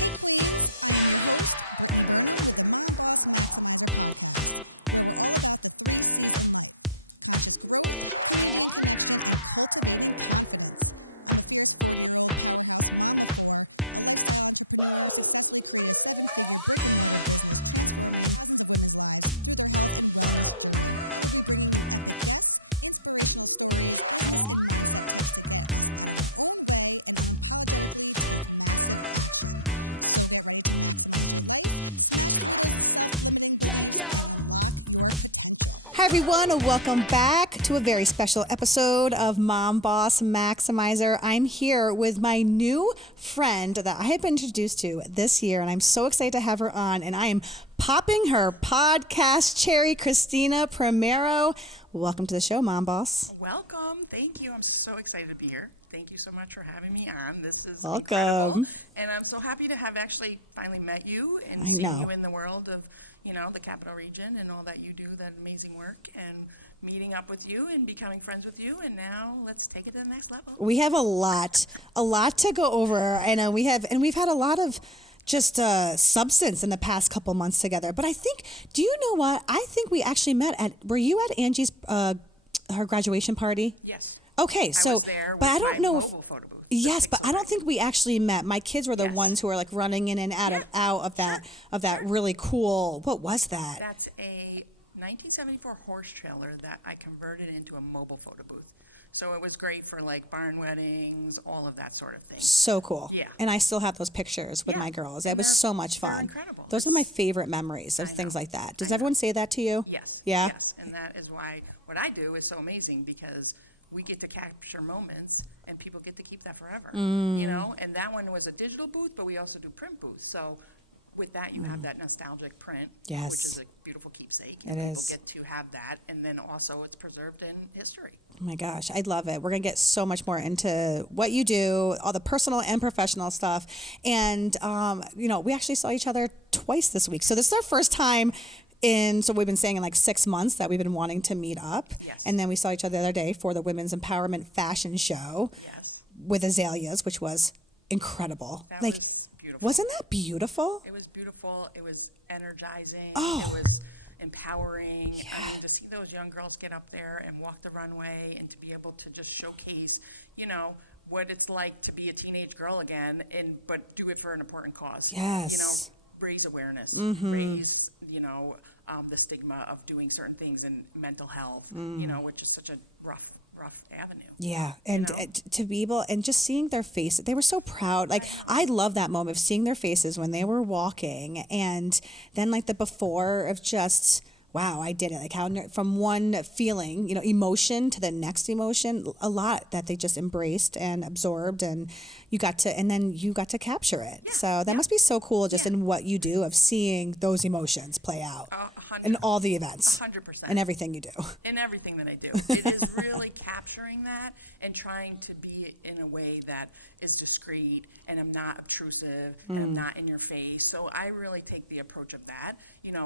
Hey Queens, I am your host, Brittany Burnham with the MomBoss Maximizer podcast, where we're all about the 3 C's in life: conscious growth, community and connection, and cultivating confidence. I'm a fierce 40-year-old powerhouse mom of 4, a lifestyle entrepreneur, successfully created a 7-figure brick-and-mortar business transforming thousands of women's lives through their health and wellness journey. I will be bringing you epic guests, inspirational stories, business and mindset tips to get us out of our own way and unapologetically take massive action. So get ready to maximize your life, smash through those self-limiting beliefs, and unlock your potential. Hi everyone, and welcome back to a very special episode of MomBoss Maximizer. I'm here with my new friend that I have been introduced to this year, and I'm so excited to have her on, and I am popping her podcast cherry, Christina Primero. Welcome to the show, MomBoss. Welcome. Thank you. I'm so excited to be here. Thank you so much for having me on. This is Welcome. Incredible. And I'm so happy to have actually finally met you and seen you in the world of, the Capital Region and all that you do, that amazing work, and meeting up with you and becoming friends with you. And now let's take it to the next level. We have a lot to go over. I know we've had a lot of just substance in the past couple months together. But I think, do you know what? I think we actually met were you at Angie's, her graduation party? Yes. Okay, so I was there with my mobile photo booth. Yes, but I don't think we actually met. My kids were the ones who were like running in and out of that really cool. What was that? That's a 1974 horse trailer that I converted into a mobile photo booth. So it was great for like barn weddings, all of that sort of thing. So cool. Yeah. And I still have those pictures with my girls. It was so much fun. They're incredible. Those are my favorite memories of things like that. Does everyone say that to you? Yes. Yeah? Yes. And that is why what I do is so amazing, because we get to capture moments and people get to keep that forever. And that one was a digital booth, but we also do print booths. So with that, you have that nostalgic print, which is a beautiful keepsake, and people get to have that, and then also it's preserved in history. Oh my gosh, I love it. We're going to get so much more into what you do, all the personal and professional stuff. And, we actually saw each other twice this week. So this is our first time so we've been saying in like 6 months that we've been wanting to meet up. Yes. And then we saw each other the other day for the Women's Empowerment Fashion Show. Yes. With azaleas, which was incredible. That was beautiful. Wasn't that beautiful? It was beautiful. It was energizing. Oh. It was empowering. Yeah. I mean, to see those young girls get up there and walk the runway and to be able to just showcase, what it's like to be a teenage girl again, but do it for an important cause. Yes. Raise awareness, raise, the stigma of doing certain things in mental health, which is such a rough avenue. Yeah, and to be able, and just seeing their faces, they were so proud. Like, I love that moment of seeing their faces when they were walking, and then like the before of just, wow, I did it. Like how from one feeling, emotion to the next emotion, a lot that they just embraced and absorbed, and you got to capture it. Yeah. So that must be so cool just in what you do of seeing those emotions play out. 100. In all the events. 100%. In everything you do. In everything that I do. It is really capturing that and trying to be in a way that is discreet, and I'm not obtrusive, and I'm not in your face. So I really take the approach of that,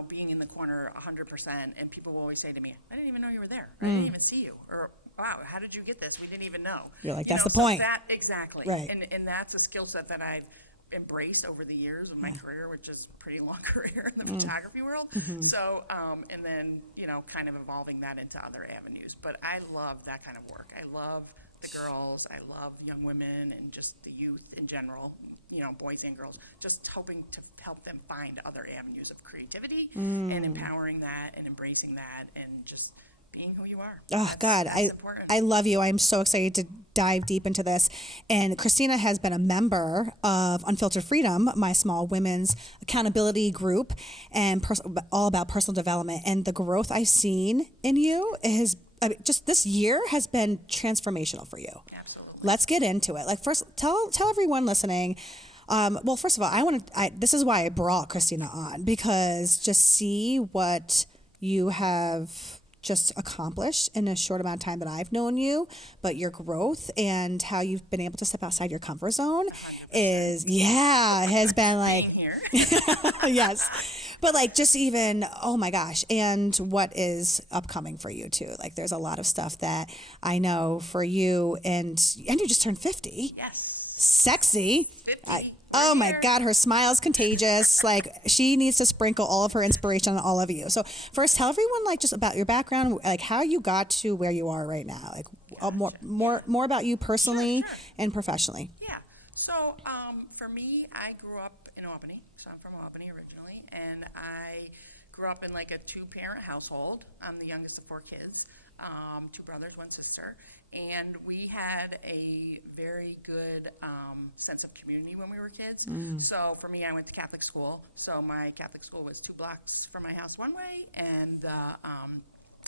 being in the corner 100%, and people will always say to me, I didn't even know you were there. Or I didn't even see you. Or, wow, how did you get this? We didn't even know. You're like, that's the point. Exactly. Right. And that's a skill set that I've embraced over the years of my career, which is a pretty long career in the photography world. So, and then, kind of evolving that into other avenues. But I love that kind of work. I love the girls. I love young women and just the youth in general, boys and girls, just hoping to help them find other avenues of creativity and empowering that and embracing that and just being who you are. Oh, that's important. I love you. I'm so excited to dive deep into this. And Christina has been a member of Unfiltered Freedom, my small women's accountability group, and all about personal development. And the growth I've seen in you just this year has been transformational for you. Absolutely. Let's get into it. Like, first, tell everyone listening. Well, first of all, this is why I brought Christina on, because just see what you have just accomplished in a short amount of time that I've known you, but your growth and how you've been able to step outside your comfort zone 100%. has been like being here. Yes. But like just even, oh my gosh. And what is upcoming for you too? Like there's a lot of stuff that I know for you, and you just turned 50. Yes. Sexy. 50. Oh my God, her smile is contagious. Like she needs to sprinkle all of her inspiration on all of you. So first tell everyone like just about your background, like how you got to where you are right now. Like more about you personally and professionally. Yeah. So for me, I grew up in Albany. So I'm from Albany originally, and I grew up in like a 2-parent household. I'm the youngest of 4 kids, 2 brothers, 1 sister, and we had a very good sense of community when we were kids. So for me, I went to Catholic school. So my Catholic school was 2 blocks from my house one way, and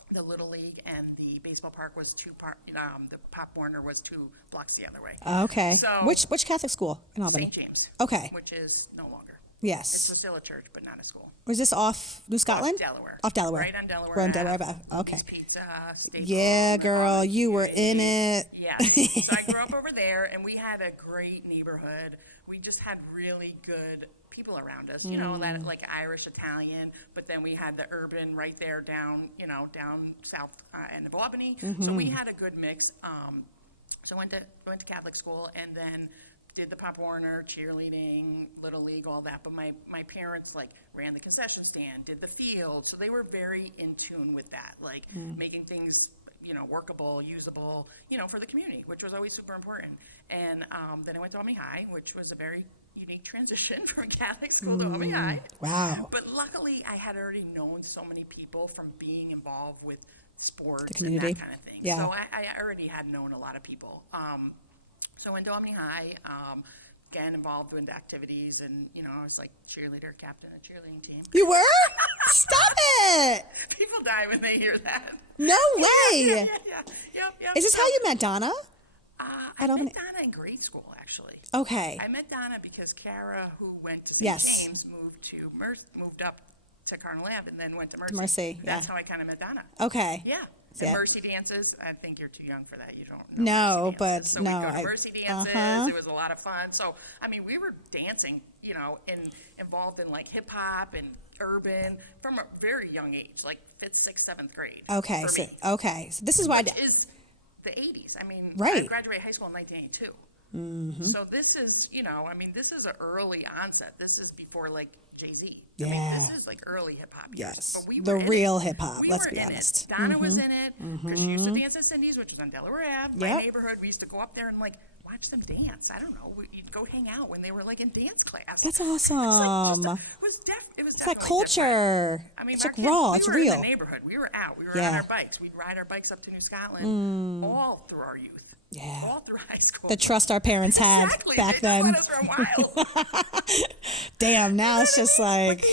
the Little League and the baseball park was the Pop Warner was 2 blocks the other way. Okay. So which Catholic school in Albany? St. James. Okay. Which is no longer. Yes. It's still a church, but not a school. Was this off New Scotland? Off Delaware. Off Delaware. Right on Delaware. Right on Delaware. Libby's Pizza, Staple. Yeah, girl, you were in it. Yes. So I grew up over there, and we had a great neighborhood. We just had really good people around us, you know, that like Irish, Italian, but then we had the urban right there down south end of Albany. So we had a good mix. So I went to Catholic school, and then did the Pop Warner, cheerleading, Little League, all that. But my parents like ran the concession stand, did the field, so they were very in tune with that, like making things workable, usable, for the community, which was always super important. And then I went to Albany High, which was a very unique transition from Catholic school to Albany High. Wow. But luckily, I had already known so many people from being involved with sports and that kind of thing. Yeah. So I already had known a lot of people. So I went to Albany High, again, involved with activities, and, I was like cheerleader, captain of cheerleading team. You were? Stop it! People die when they hear that. No way! Yeah. Yep. Is this how you met Donna? I met Donna in grade school, actually. Okay. I met Donna because Kara, who went to St. James, moved up to Cardinal Ave and then went to Mercy. That's how I kind of met Donna. Okay. Yeah. And Mercy dances, I think you're too young for that. You don't know Mercy dances. But so we'd go to Mercy dances. It was a lot of fun. So, I mean, we were dancing, involved in like hip hop and urban from a very young age, like 5th, 6th, 7th grade. Okay. For me. Okay. So this is why. Which is the 80s. I mean, right. I graduated high school in 1982. So this is, this is an early onset. This is before like Jay-Z. I mean, this is like early hip hop years. Yes. But we were the real hip hop. We were in it. Donna was in it because she used to dance at Cindy's, which was on Delaware Ave, my neighborhood. We used to go up there and like watch them dance. I don't know. You'd go hang out when they were like in dance class. That's awesome. It's like it was definitely like culture. Different. I mean, our like kids, raw. we It's were real. in the neighborhood. We were out. We were on our bikes. We'd ride our bikes up to New Scotland all through our youth. Yeah. All through high school. The trust our parents had exactly. back They then. just let us run wild. Damn, now it's just like. But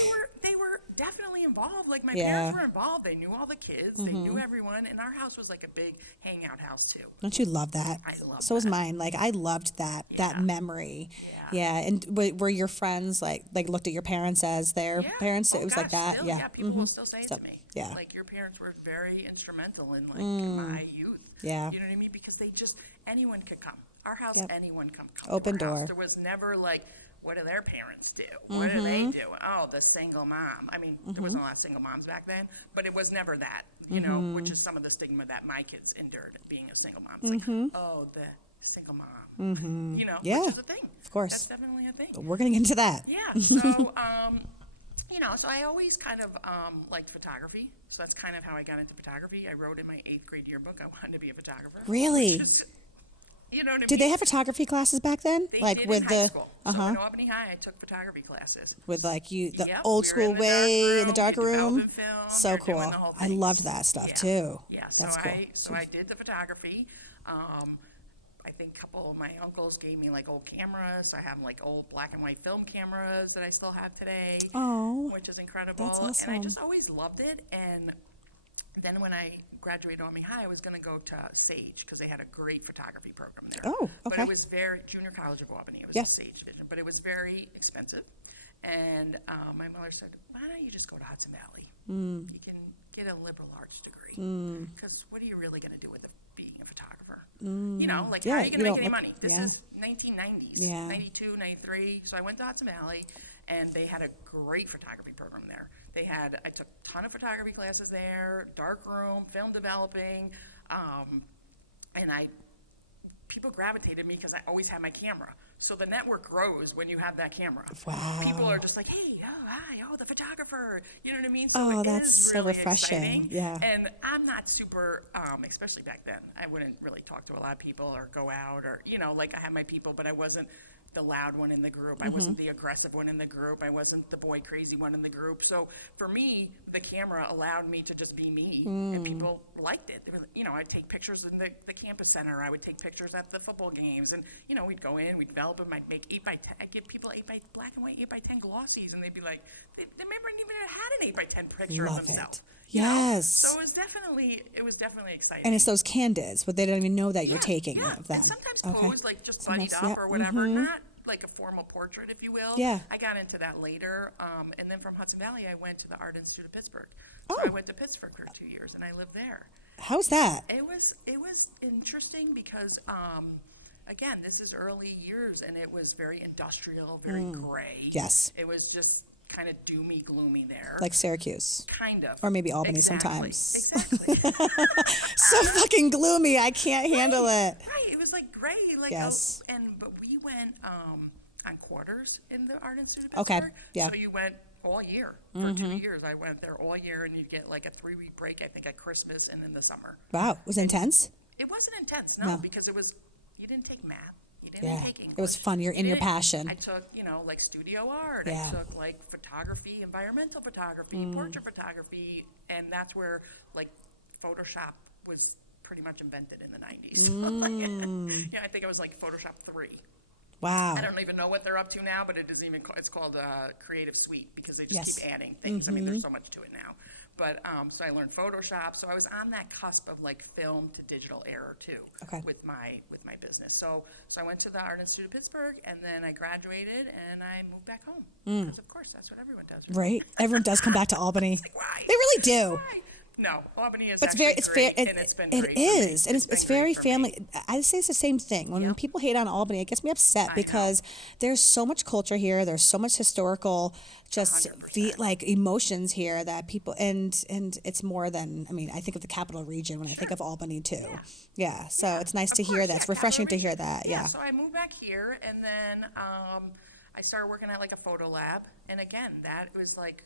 they were definitely involved. Like my parents were involved. They knew all the kids. They knew everyone. And our house was like a big hangout house too. Don't you love that? I love that. So was mine. Like I loved that memory. Yeah. Yeah. And were your friends like looked at your parents as their parents? Oh, it was gosh, like that. Still, people will still say it So, to me. yeah. Like your parents were very instrumental in like my youth. Yeah. You know what I mean? Because anyone could come. Our house, anyone come Open to our door. house. There was never like, what do their parents do? What do they do? Oh, the single mom. I mean, there wasn't a lot of single moms back then, but it was never that, which is some of the stigma that my kids endured being a single mom. It's like, oh, the single mom, which is a thing. Of course. That's definitely a thing. We're going to get into that. Yeah. So, so I always kind of liked photography. So that's kind of how I got into photography. I wrote in my 8th grade yearbook I wanted to be a photographer. Really? Which is, you know what I mean? Did they have photography classes back then? They like did in high school. So in Albany High, I took photography classes. With like the Yep, old we were school in the way, dark the dark room, room. you're developing film, So you're cool. doing the whole thing. I loved that stuff too. Yeah, so That's I did the photography. I think a couple of my uncles gave me like old cameras. So I have like old black and white film cameras that I still have today, which is incredible. That's awesome. And I just always loved it. And then when I graduated Army High, I was going to go to Sage because they had a great photography program there. Oh, okay. But it was Junior College of Albany. It was a Sage division, but it was very expensive. And my mother said, why don't you just go to Hudson Valley? You can get a liberal arts degree. Because what are you really going to do with being a photographer. You know, like, how are you going to make any money? This is 1990s, 92, 93. So I went to Hudson Valley, and they had a great photography program there. I took a ton of photography classes there, dark room, film developing, and people gravitated to me because I always had my camera. So the network grows when you have that camera. Wow. People are just like, hey, oh, hi, oh, the photographer. You know what I mean? So it is really exciting. Yeah. And I'm not super, especially back then, I wouldn't really talk to a lot of people or go out or, you know, like I had my people, but I wasn't the loud one in the group. I wasn't the aggressive one in the group. I wasn't the boy crazy one in the group. So for me, the camera allowed me to just be me, and people liked it. They were, you know, I'd take pictures in the campus center. I would take pictures at the football games, and you know, we'd go in, we'd develop them. I'd make 8x10. I'd give people black and white 8x10 glossies, and they'd be like, they never even had an 8x10 picture of themselves. Yes. So it was definitely exciting. And it's those candids, but they don't even know that you're taking them. And sometimes posed like just buddied up or whatever, not like a formal portrait, if you will. Yeah. I got into that later. And then from Hudson Valley, I went to the Art Institute of Pittsburgh. So I went to Pittsburgh for 2 years, and I lived there. How's that? It was interesting because, again, this is early years, and it was very industrial, very gray. Yes. It was just kind of doomy, gloomy there. Like Syracuse. Kind of. Or maybe Albany sometimes. Exactly. So fucking gloomy. I can't handle it. Right. It was like gray. Like, yes. But we went on quarters in the Art Institute of Pittsburgh. Okay. Yeah. So you went all year. For 2 years, I went there all year, and you'd get like a 3-week break, I think, at Christmas and in the summer. Wow. Was it intense? It wasn't intense, no, because you didn't take math. You didn't take English. It was fun. You're in your passion. I took, like studio art. I took like photography, environmental photography, portrait photography, and that's where like Photoshop was pretty much invented in the 90s. I think it was like Photoshop 3. Wow. I don't even know what they're up to now, but it's called Creative Suite because they just keep adding things. I mean, there's so much to it now. But so I learned Photoshop. So I was on that cusp of like film to digital era too with my business. So I went to the Art Institute of Pittsburgh, and then I graduated and I moved back home because of course that's what everyone does, right? Everyone does come back to Albany. It's like, why? They really do. Why? No, Albany is actually great, and it's been great. It is, and it's very family. Me. I say it's the same thing. When people hate on Albany, it gets me upset because there's so much culture here. There's so much historical, just like emotions here that people and it's more than. I mean, I think of the capital region when I think of Albany too. Yeah. So it's nice to hear that. It's refreshing to hear that. Yeah. So I moved back here, and then I started working at like a photo lab, and again, that was like.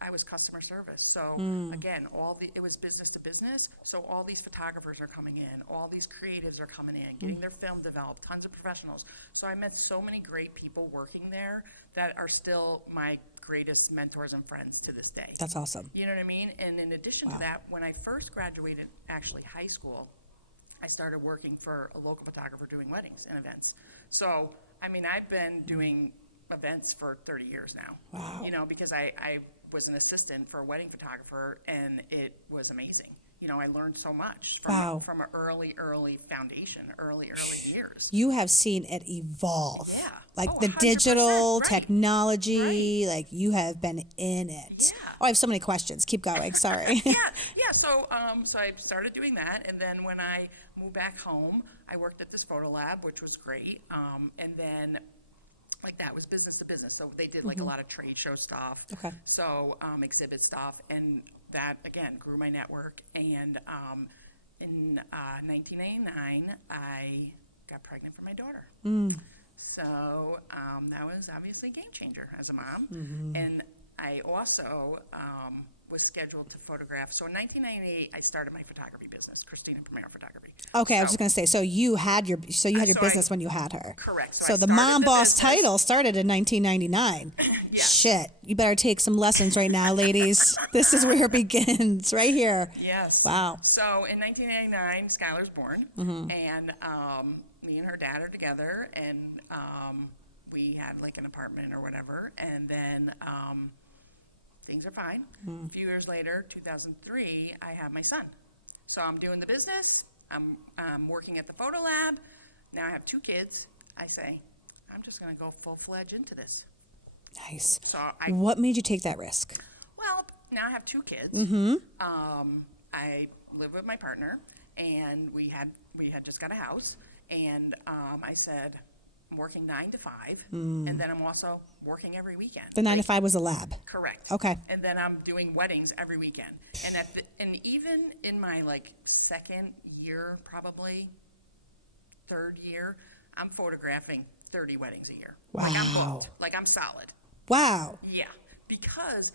I was customer service. So again, it was business to business. So all these photographers are coming in, all these creatives are coming in, getting their film developed, tons of professionals. So I met so many great people working there that are still my greatest mentors and friends to this day. That's awesome. You know what I mean? And in addition to that, when I first graduated actually high school, I started working for a local photographer doing weddings and events. So, I mean, I've been doing events for 30 years now. Wow. Because I was an assistant for a wedding photographer, and it was amazing. I learned so much from an early foundation, early years. You have seen it evolve. Yeah. Like the digital technology, right. Like you have been in it. Yeah. Oh, I have so many questions. Keep going. Sorry. Yeah. So I started doing that, and then when I moved back home, I worked at this photo lab, which was great. And then like that was business to business. So they did like a lot of trade show stuff. Okay. So exhibit stuff. And that, again, grew my network. And in 1989, I got pregnant for my daughter. So that was obviously a game changer as a mom. And I also was scheduled to photograph. So in 1998, I started my photography business, Christina Primero Photography. Okay, I was just going to say, so you had your business when you had her. Correct. So the MomBoss title started in 1999. Yes. Shit, you better take some lessons right now, ladies. This is where it begins, right here. Yes. Wow. So in 1989, Skylar's born, and me and her dad are together, and we had like an apartment or whatever, and then things are fine. A few years later, 2003, I have my son. So I'm doing the business. I'm working at the photo lab. Now I have 2 kids. I say, I'm just going to go full-fledged into this. Nice. So what made you take that risk? Well, now I have 2 kids. I live with my partner, and we had just got a house, and I said, I'm working 9 to 5, and then I'm also working every weekend. The 9 to 5 was a lab. Correct. Okay. And then I'm doing weddings every weekend. And and even in my like second year, probably third year, I'm photographing 30 weddings a year. Wow. Like I'm booked. Like I'm solid. Wow. Yeah. Because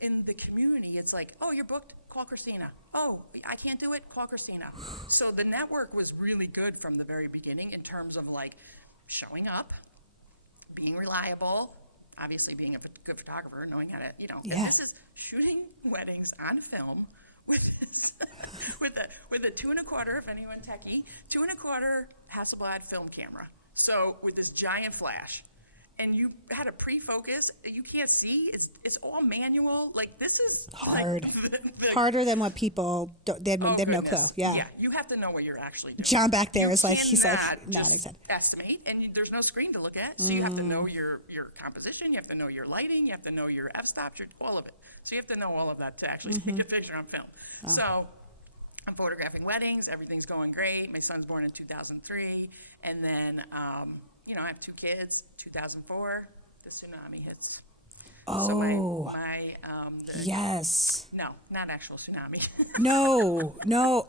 in the community, it's like, oh, you're booked? Call Christina. Oh, I can't do it? Call Christina. So the network was really good from the very beginning in terms of like showing up, being reliable, obviously being a good photographer, knowing how to, you know, and this is shooting weddings on film with this, with a 2.25, if anyone techie, 2.25 Hasselblad film camera. So with this giant flash. And you had a pre-focus, you can't see, it's all manual. Like this is hard. Like harder than what people, they have no clue. Yeah, you have to know what you're actually doing. John back there is like, he's like, you cannot just estimate, and there's no screen to look at. So you have to know your composition, you have to know your lighting, you have to know your f-stops, all of it. So you have to know all of that to actually take a picture on film. Oh. So I'm photographing weddings, everything's going great. My son's born in 2003, and then, you know, I have 2 kids. 2004, the tsunami hits. Oh. So my yes. No, not actual tsunami. No.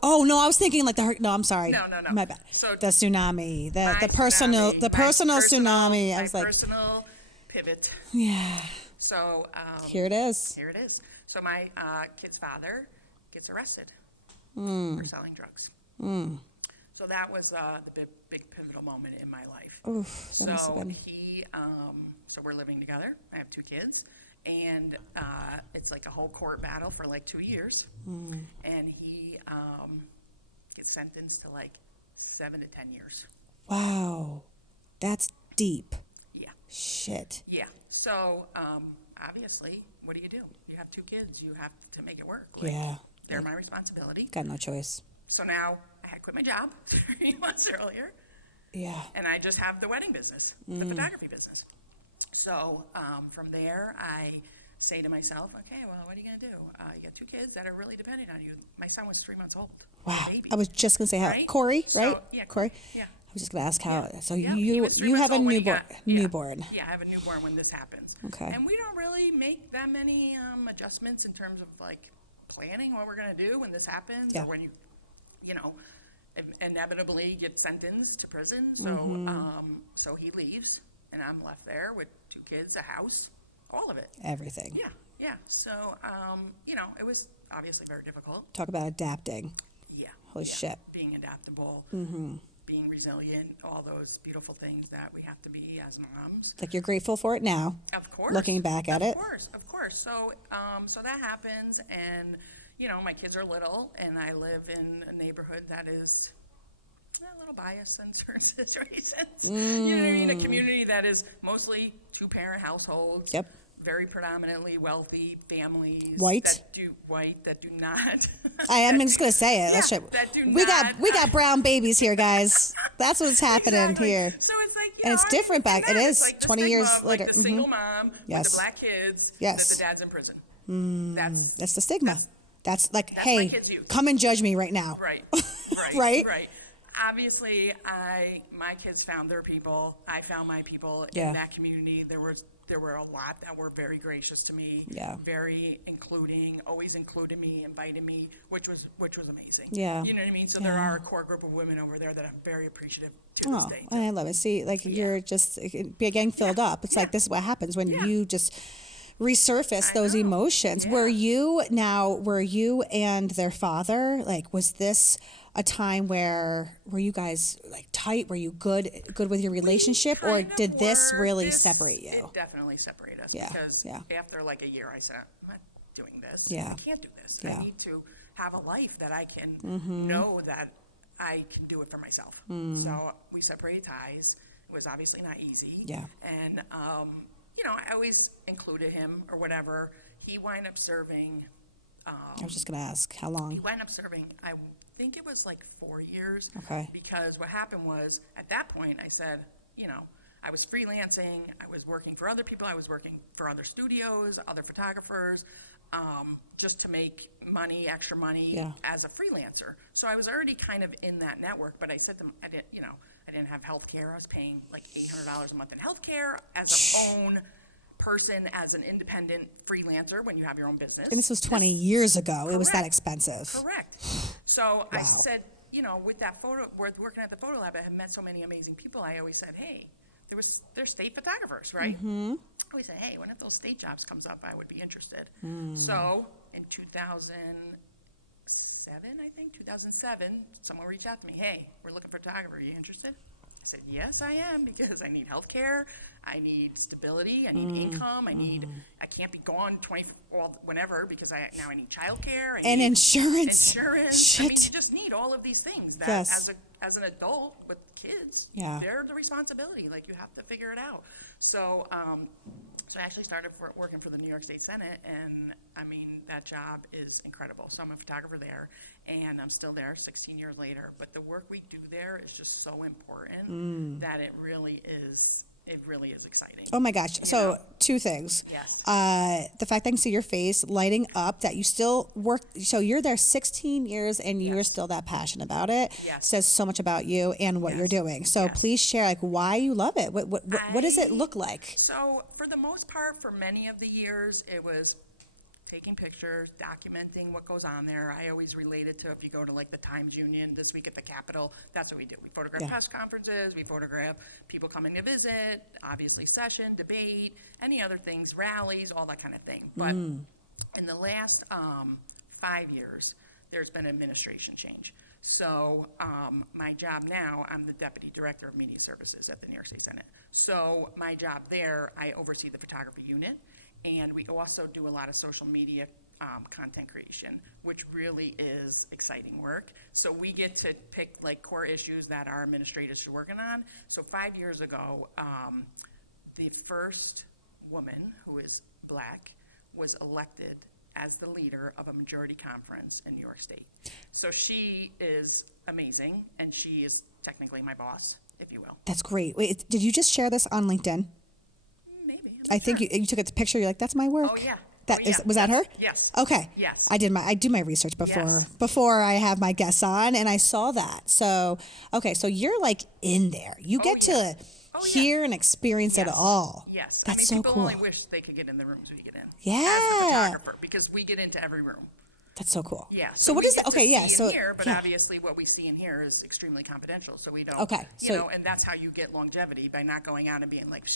Oh no, I was thinking like no, I'm sorry. No. My bad. So the tsunami, the tsunami, personal tsunami. I was my like, personal pivot. Yeah. So here it is. Here it is. So my kid's father gets arrested for selling drugs. So that was the big pivotal moment in my life. Oof, so so we're living together. I have 2 kids, and it's like a whole court battle for like 2 years, and he gets sentenced to like 7 to 10 years. Wow, that's deep. Yeah. Shit. Yeah. So obviously, what do? You have 2 kids. You have to make it work. Like, they're my responsibility. Got no choice. So now I had quit my job 3 months earlier. Yeah. And I just have the wedding business, the photography business. So from there, I say to myself, okay, well, what are you going to do? You got 2 kids that are really dependent on you. My son was 3 months old. Wow. Was a baby. I was just going to say how. Right? Corey, right? So, yeah, Corey. Yeah. I was just going to ask how. Yeah. So he was 3 months have old a when newborn. he got newborn. Yeah, I have a newborn when this happens. Okay. And we don't really make that many adjustments in terms of like planning what we're going to do when this happens or when you know, inevitably get sentenced to prison. So so he leaves, and I'm left there with 2 kids, a house, all of it. Everything. Yeah. So, you know, it was obviously very difficult. Talk about adapting. Yeah. Holy shit. Being adaptable, being resilient, all those beautiful things that we have to be as moms. Like you're grateful for it now. Of course. Looking back at it. Of course. So, so that happens, and you know, my kids are little, and I live in a neighborhood that is a little biased in certain situations. You know what I mean? A community that is mostly 2-parent households. Yep. Very predominantly wealthy families. White that do not. I'm just gonna say it. Yeah, that do not. We got brown babies here, guys. That's what's happening here. So it's like, you and know, it's different back. It is like the 20 stigma years of like later. the single mom with the black kids that the dad's in prison. That's the stigma. That's like, that's hey, my kid's youth. Come and judge me right now. Right. Right. Obviously, my kids found their people. I found my people in that community. There were a lot that were very gracious to me, very including, always included me, invited me, which was amazing. Yeah. You know what I mean? So there are a core group of women over there that I'm very appreciative to this day. I love it. See, like you're just getting filled up. It's like this is what happens when you just resurface those emotions. Were you and their father, like, was this a time where were you guys like tight? Were you good with your relationship, or did this really separate you? It definitely separated us because after like a year, I said, I'm not doing this. I can't do this. I need to have a life that I can know that I can do it for myself. So we separated ties. It was obviously not easy. Yeah. And you know, I always included him or whatever. He wound up serving. I was just going to ask, how long? He wound up serving, I think it was like 4 years. Okay. Because what happened was, at that point, I said, you know, I was freelancing, I was working for other people, I was working for other studios, other photographers, just to make money, extra money as a freelancer. So I was already kind of in that network, but I said to them, I didn't have health care. I was paying like $800 a month in health care as an own person, as an independent freelancer when you have your own business. And this was 20 years ago. Correct. It was that expensive. Correct. So I said, with that working at the photo lab, I had met so many amazing people. I always said, hey, there's state photographers, right? I always say, hey, when if those state jobs comes up, I would be interested. So in 2007, I think, 2007, someone reached out to me, hey, we're looking for a photographer, are you interested? I said, yes, I am, because I need health care, I need stability, I need income, I can't be gone whenever, because now I need childcare. And insurance. Shit. I mean, you just need all of these things that as an adult with kids, they're the responsibility. Like, you have to figure it out. So I actually started working for the New York State Senate, and I mean, that job is incredible. So I'm a photographer there, and I'm still there 16 years later. But the work we do there is just so important that it really is exciting. Oh my gosh. So two things. Yes. The fact that I can see your face lighting up, that you still work. So you're there 16 years and you're still that passionate about it. Yes. Says so much about you and what you're doing. So please share like why you love it. What does it look like? So for the most part, for many of the years, it was taking pictures, documenting what goes on there. I always relate it to, if you go to like the Times Union this week at the Capitol, that's what we do. We photograph press conferences, we photograph people coming to visit, obviously session, debate, any other things, rallies, all that kind of thing. But in the last 5 years, there's been administration change. So my job now, I'm the Deputy Director of Media Services at the New York State Senate. So my job there, I oversee the photography unit, and we also do a lot of social media content creation, which really is exciting work. So we get to pick like core issues that our administrators are working on. So 5 years ago, the first woman who is Black was elected as the leader of a majority conference in New York State. So she is amazing, and she is technically my boss, if you will. That's great. Wait, did you just share this on LinkedIn? Maybe. I think you took a picture. You're like, that's my work. Oh yeah. Was that her? Yes. Okay. Yes. I do my research before I have my guests on, and I saw that. So okay, so you're like in there. You get to hear and experience it all. Yes. That's I mean, so people cool. only wish they could get in the rooms we get in. Yeah. As the photographer, because we get into every room. That's so cool. Yeah. So we what is get to see and hear, but yeah. obviously what we see and hear is extremely confidential. So we don't, and that's how you get longevity, by not going out and being like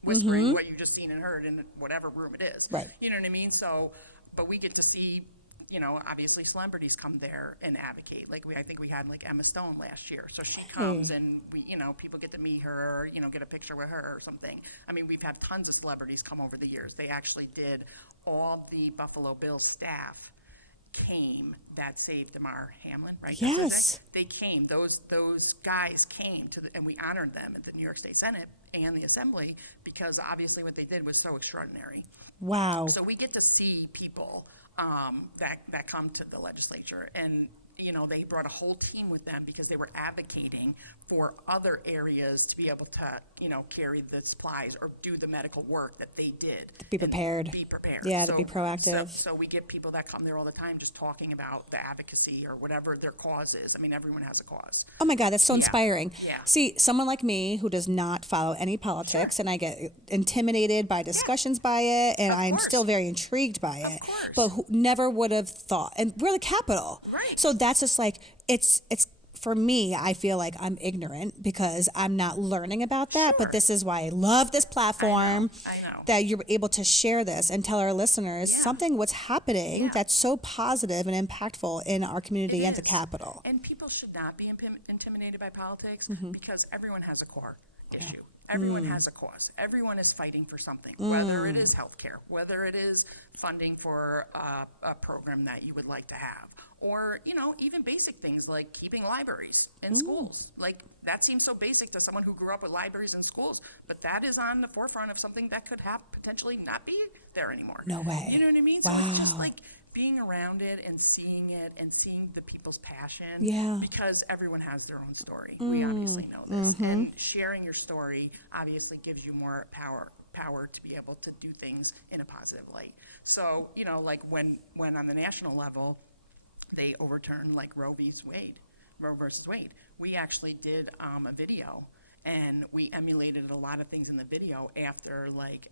whispering what you just seen and heard in whatever room it is. Right. You know what I mean? So, but we get to see, obviously celebrities come there and advocate. Like I think we had like Emma Stone last year. So she comes and we, people get to meet her, or, get a picture with her or something. I mean, we've had tons of celebrities come over the years. They actually did, all the Buffalo Bills staff came that saved Damar Hamlin, right? Yes. That's what they came. Those guys came and we honored them at the New York State Senate and the Assembly, because obviously what they did was so extraordinary. Wow. So we get to see people that come to the legislature, and they brought a whole team with them because they were advocating for other areas to be able to, carry the supplies or do the medical work that they did. Be prepared. Be prepared. Yeah, to be proactive. So we get people that come there all the time just talking about the advocacy or whatever their cause is. I mean, everyone has a cause. Oh my God, that's so inspiring. Yeah. See, someone like me who does not follow any politics, and I get intimidated by discussions by it, and I'm still very intrigued by it. Of course. But who never would have thought, and we're the Capitol. Right. So that's just like, it's for me, I feel like I'm ignorant because I'm not learning about that. Sure. But this is why I love this platform. I know. That you're able to share this and tell our listeners what's happening that's so positive and impactful in our community at the Capitol. And people should not be intimidated by politics, because everyone has a core issue. Everyone has a cause. Everyone is fighting for something, whether it is healthcare, whether it is funding for a program that you would like to have, or, even basic things like keeping libraries in schools. Like, that seems so basic to someone who grew up with libraries in schools, but that is on the forefront of something that could potentially not be there anymore. No way. You know what I mean? So Wow. it's just like being around it and seeing the people's passion, because everyone has their own story. We obviously know this. And sharing your story obviously gives you more power to be able to do things in a positive light. So, you know, like when on the national level, they overturned like Roe versus Wade. We actually did a video, and we emulated a lot of things in the video after, like,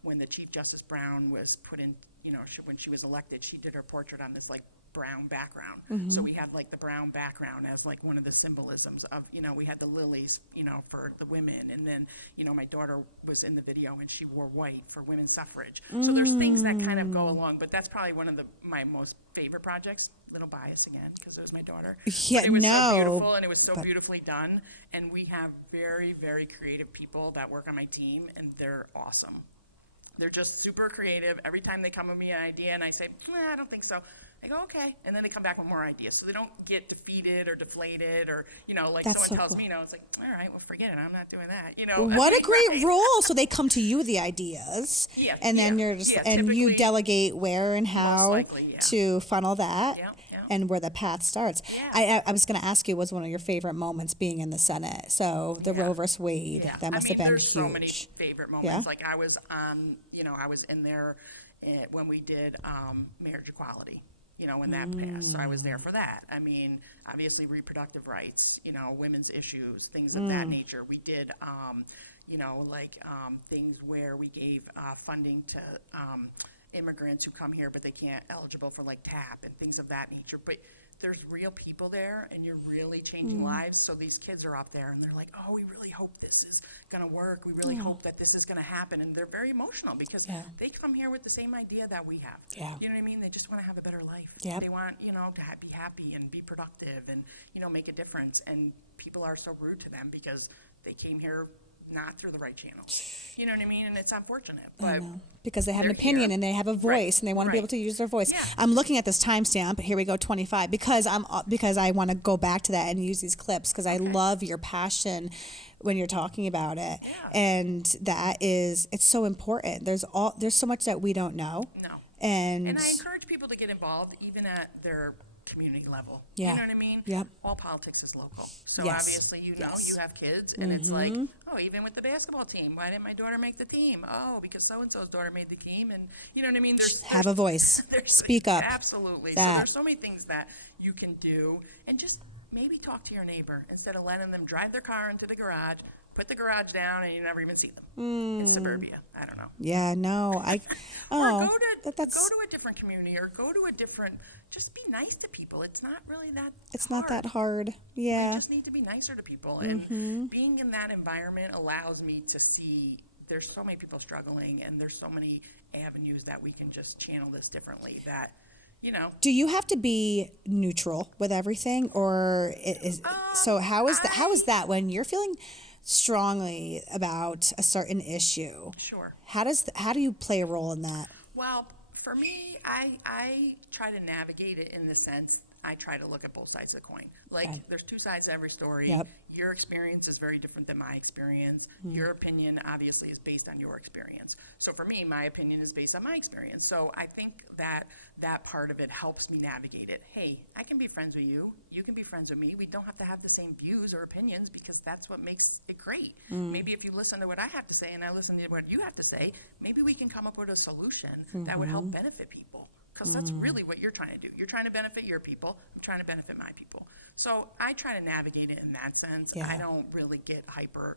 when the Chief Justice Brown was put in, you know, when she was elected, she did her portrait on this, like, brown background. So we had, like, the brown background as, like, one of the symbolisms of, you know, we had the lilies, you know, for the women. And then, you know, my daughter was in the video and she wore white for women's suffrage. So there's things that kind of go along, but that's probably one of my most favorite projects. Little bias again, because it was my daughter. Yeah, but it was so beautiful, and it was so beautifully done. And we have very, very creative people that work on my team, and they're awesome. They're just super creative. Every time they come with me an idea and I say, I don't think so, they go, okay. And then they come back with more ideas. So they don't get defeated or deflated or, you know, like someone tells me, no, it's like, all right, well, forget it. I'm not doing that. You know, what a great role. So they come to you with the ideas. Yeah. And then you're just, and you delegate where and how most likely, to funnel that. Yeah. And where the path starts. Yeah. I was going to ask you, was one of your favorite moments being in the Senate? So the Roe versus Wade. Yeah. That must I mean, have been there's huge. so many favorite moments. Yeah? Like I was on, you know, I was in there when we did marriage equality. You know, when that passed. So I was there for that. I mean, obviously reproductive rights, you know, women's issues, things of that nature. We did, you know, like things where we gave funding to immigrants who come here, but they can't eligible for like TAP and things of that nature. But there's real people there, and you're really changing lives. So these kids are up there, and they're like, oh, we really hope this is going to work. We really hope that this is going to happen. And they're very emotional because they come here with the same idea that we have. Yeah. You know what I mean? They just want to have a better life. Yep. They want, you know, to be happy and be productive and, you know, make a difference. And people are so rude to them because they came here not through the right channels. You know what I mean? And it's unfortunate. But because they have an opinion and they have a voice and they want to be able to use their voice. Yeah. I'm looking at this timestamp. Here we go, 25. Because I want to go back to that and use these clips because I love your passion when you're talking about it. Yeah. And that is, it's so important. There's so much that we don't know. No. And I encourage people to get involved even at their community level. You know what I mean? Yep. All politics is local. So Yes. obviously, you know, you have kids and it's like, oh, even with the basketball team, why didn't my daughter make the team? Oh, because so-and-so's daughter made the team. And you know what I mean? There's have a voice. Speak up. Absolutely. So there's so many things that you can do, and just maybe talk to your neighbor instead of letting them drive their car into the garage, put the garage down, and you never even see them in suburbia. I don't know. Yeah, no. Or go to a different community, or go to a different. Just be nice to people. It's not really that. It's hard. not that hard. Yeah. We just need to be nicer to people, and being in that environment allows me to see. There's so many people struggling, and there's so many avenues that we can just channel this differently. That. You know. Do you have to be neutral with everything, or so? How is that when you're feeling strongly about a certain issue? Sure. How do you play a role in that? Well, for me, I try to navigate it in the sense I try to look at both sides of the coin. Like, there's two sides to every story. Yep. Your experience is very different than my experience. Your opinion, obviously, is based on your experience. So for me, my opinion is based on my experience. So I think that part of it helps me navigate it. Hey, I can be friends with you. You can be friends with me. We don't have to have the same views or opinions because that's what makes it great. Maybe if you listen to what I have to say and I listen to what you have to say, maybe we can come up with a solution that would help benefit people. Because that's really what you're trying to do. You're trying to benefit your people. I'm trying to benefit my people. So I try to navigate it in that sense. Yeah. I don't really get hyper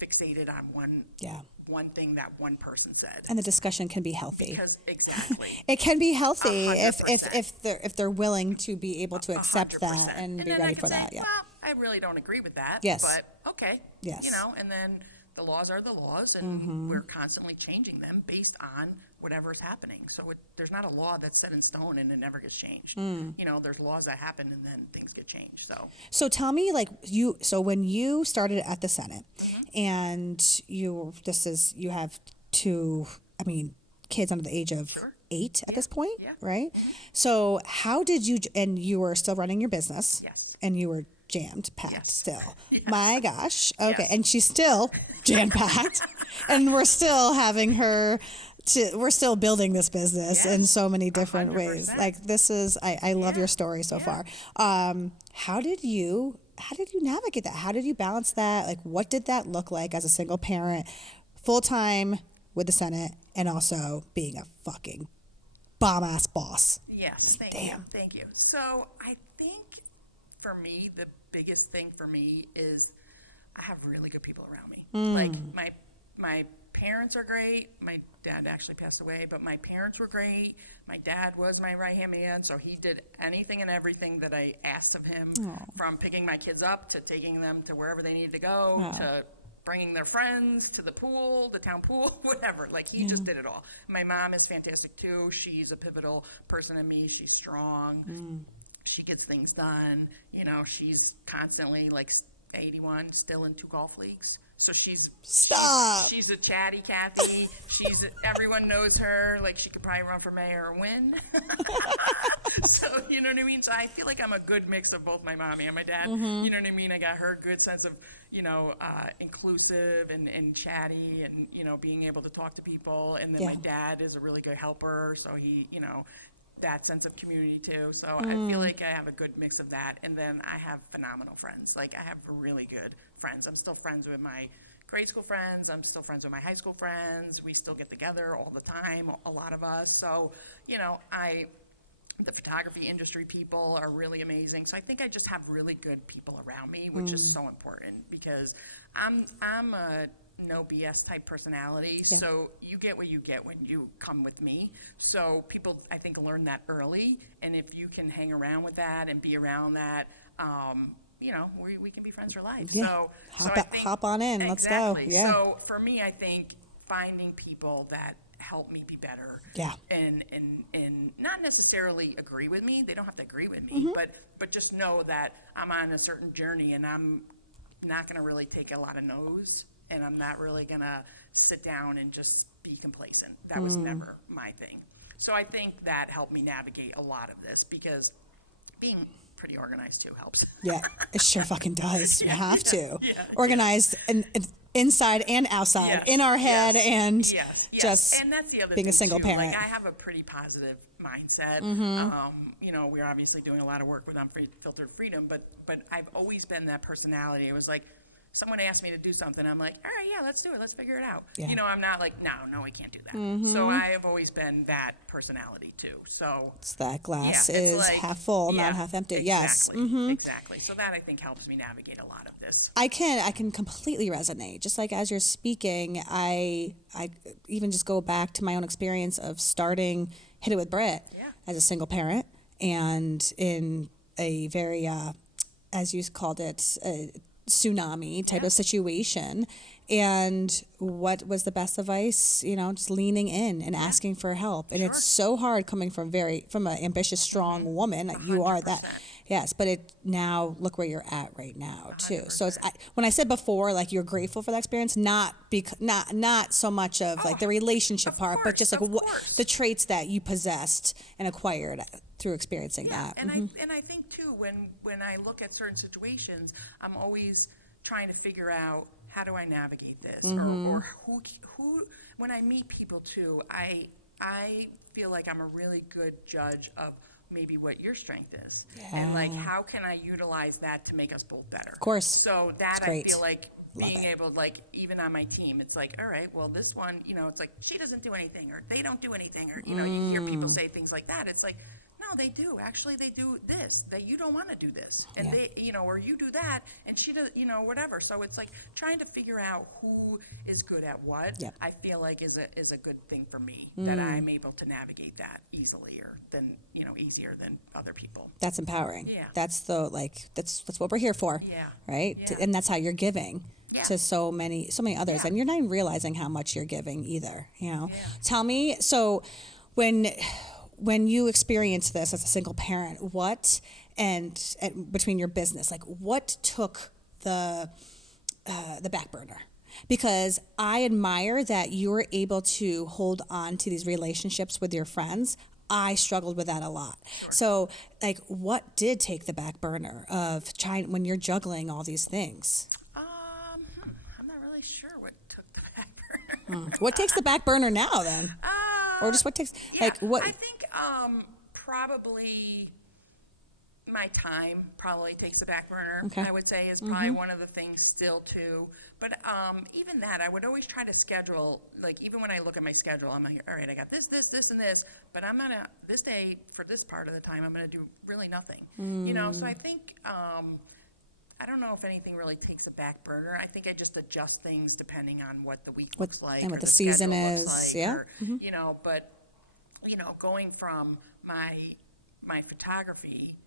fixated on one thing that one person said. And the discussion can be healthy. Because exactly. It can be healthy 100%. if they're willing to be able to accept 100%. That and be then ready I could for say, that. Yeah. well, I really don't agree with that. Yes. But okay. Yes. You know, and then the laws are the laws, and we're constantly changing them based on whatever is happening. So there's not a law that's set in stone and it never gets changed. You know, there's laws that happen and then things get changed. So tell me, so when you started at the Senate, and you have two, kids under the age of 8 at this point, right? So how did you, and you were still running your business. Yes. And you were jammed packed still. Yes. My gosh. Okay. Yes. And she's still jammed packed, and we're still having her. We're still building this business in so many different 100%. ways. Like this is, I love your story so far. How did you how did you navigate that? How did you balance that? Like, what did that look like as a single parent, full time with the Senate, and also being a fucking bomb ass boss? Yes, thank you. So I think for me, the biggest thing for me is I have really good people around me. Like my parents are great. My dad actually passed away, but my parents were great. My dad was my right-hand man, so he did anything and everything that I asked of him, from picking my kids up to taking them to wherever they needed to go, to bringing their friends to the pool, the town pool, whatever. Like, he just did it all. My mom is fantastic too. She's a pivotal person in me. She's strong. She gets things done. You know, she's constantly like 81, still in 2 golf leagues. So she's a chatty Kathy. Everyone knows her. Like, she could probably run for mayor or win. So, you know what I mean? So I feel like I'm a good mix of both my mommy and my dad. You know what I mean? I got her good sense of, you know, inclusive and chatty and, you know, being able to talk to people. And then my dad is a really good helper. So he, you know, that sense of community too. So I feel like I have a good mix of that. And then I have phenomenal friends. Like, I have really good friends. I'm still friends with my grade school friends. I'm still friends with my high school friends. We still get together all the time, a lot of us. So, you know, the photography industry people are really amazing. So I think I just have really good people around me, which is so important, because I'm a no BS type personality. Yeah. So you get what you get when you come with me. So people, I think, learn that early. And if you can hang around with that and be around that, you know, we can be friends for life. Yeah. So I think hop on in. Exactly. Let's go. Yeah. So for me, I think finding people that help me be better. Yeah. And not necessarily agree with me. They don't have to agree with me, but just know that I'm on a certain journey and I'm not going to really take a lot of no's. And I'm not really going to sit down and just be complacent. That was never my thing. So I think that helped me navigate a lot of this, because being pretty organized too helps. Yeah, it sure fucking does. You have to. Yeah, organized and inside and outside, in our head, and just and that's the other thing, being a single too. Parent. Like, I have a pretty positive mindset. You know, we're obviously doing a lot of work with Unfiltered Freedom, but I've always been that personality. It was like, someone asked me to do something, I'm like, all right, yeah, let's do it. Let's figure it out. Yeah. You know, I'm not like, no, we can't do that. So I have always been that personality too. So it's that glass is like, half full, not half empty. Exactly, exactly. So that, I think, helps me navigate a lot of this. I can completely resonate. Just like as you're speaking, I even just go back to my own experience of starting Hit It With Britt as a single parent, and in a very, as you called it, tsunami type of situation. And what was the best advice? You know, just leaning in and asking for help. And it's so hard coming from an ambitious, strong woman. Like, you are that. Yes, but now look where you're at right now too. 100%. So it's, when I said before, like, you're grateful for that experience, not so much of like the relationship part, but just like the traits that you possessed and acquired through experiencing that. And I think too, when I look at certain situations, I'm always trying to figure out, how do I navigate this? Or who when I meet people too, I feel like I'm a really good judge of maybe what your strength is. And like, how can I utilize that to make us both better? Of course. So that, I feel like being able, like, even on my team, it's like, all right, well, this one, you know, it's like, she doesn't do anything, or they don't do anything, or, you know, you hear people say things like that. It's like, no, they do. Actually, they do this, that you don't want to do this. And they, you know, or you do that and she does, you know, whatever. So it's like trying to figure out who is good at what, I feel like is a good thing for me, that I'm able to navigate that easier than other people. That's empowering. Yeah. That's that's what we're here for. Yeah. Right? Yeah. And that's how you're giving. To so many others. And you're not even realizing how much you're giving either, you know? Yeah. Tell me, so when you experience this as a single parent, what and between your business, like, what took the back burner? Because I admire that you were able to hold on to these relationships with your friends. I struggled with that a lot. Sure. So, like, what did take the back burner of trying when you're juggling all these things? I'm not really sure what took the back burner. What takes the back burner now, then? Or just what takes? Yeah, like, what? I think probably my time probably takes the back burner. Okay. I would say is probably one of the things still too. But even that, I would always try to schedule. Like even when I look at my schedule, I'm like, all right, I got this, and this. But I'm gonna this day for this part of the time, I'm gonna do really nothing. So I think. I don't know if anything really takes a back burner. I think I just adjust things depending on what the week looks like or the schedule looks like, or But going from my photography,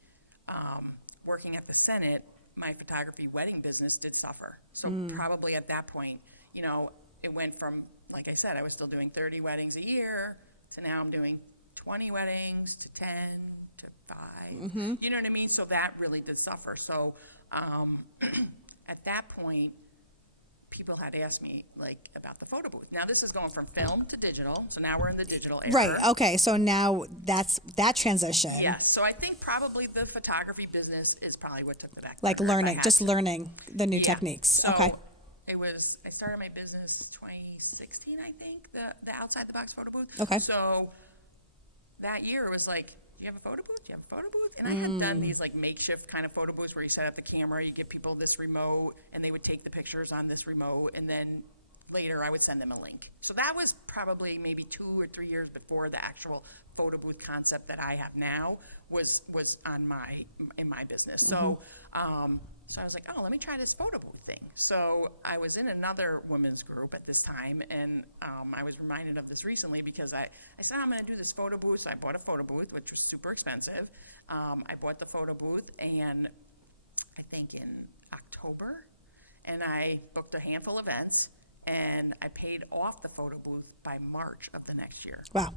working at the Senate, my photography wedding business did suffer. So probably at that point, it went from, like I said, I was still doing 30 weddings a year to now I'm doing 20 weddings to 10 to 5. You know what I mean? So that really did suffer. So at that point, people had asked me like about the photo booth. Now this is going from film to digital. So now we're in the digital era. Right. Okay. So now that's that transition. Yes. So I think probably the photography business is probably what took the back burner. Like learning the new techniques. So I started my business 2016, I think, the outside the box photo booth. Okay. So that year it was like, do you have a photo booth? Do you have a photo booth? And I had done these like makeshift kind of photo booths where you set up the camera, you give people this remote, and they would take the pictures on this remote, and then later I would send them a link. So that was probably maybe 2 or 3 years before the actual photo booth concept that I have now was in my business. So so I was like, oh, let me try this photo booth thing. So I was in another women's group at this time, and I was reminded of this recently because I said, I'm going to do this photo booth. So I bought a photo booth, which was super expensive. I bought the photo booth, and I think in October, and I booked a handful of events, and I paid off the photo booth by March of the next year. Wow.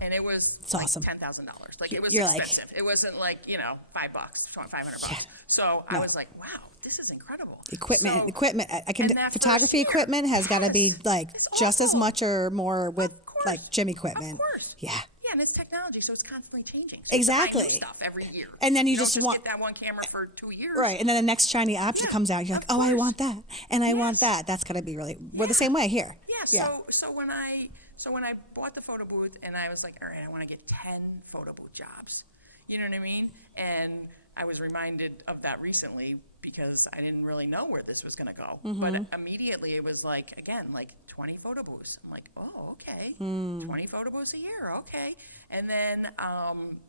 And it was like awesome. $10,000. Like it was You're expensive. It wasn't like, $5, $500. So I was like, wow, this is incredible. Equipment. And that photography first year, equipment has got to be like it's just as awful. much or more with course. like gym equipment. Of course. Yeah. Yeah, and it's technology, so it's constantly changing. So Exactly. you have to buy new stuff every year. And then you don't just get that one camera for 2 years. Right. And then the next shiny object comes out. You're like, oh, I want that. And I want that. That's got to be really, we're the same way here. Yeah. So when I bought the photo booth, and I was like, all right, I want to get 10 photo booth jobs. You know what I mean? And I was reminded of that recently because I didn't really know where this was going to go. But immediately it was like, again, like 20 photo booths. I'm like, oh, okay. 20 photo booths a year. Okay. And then I'm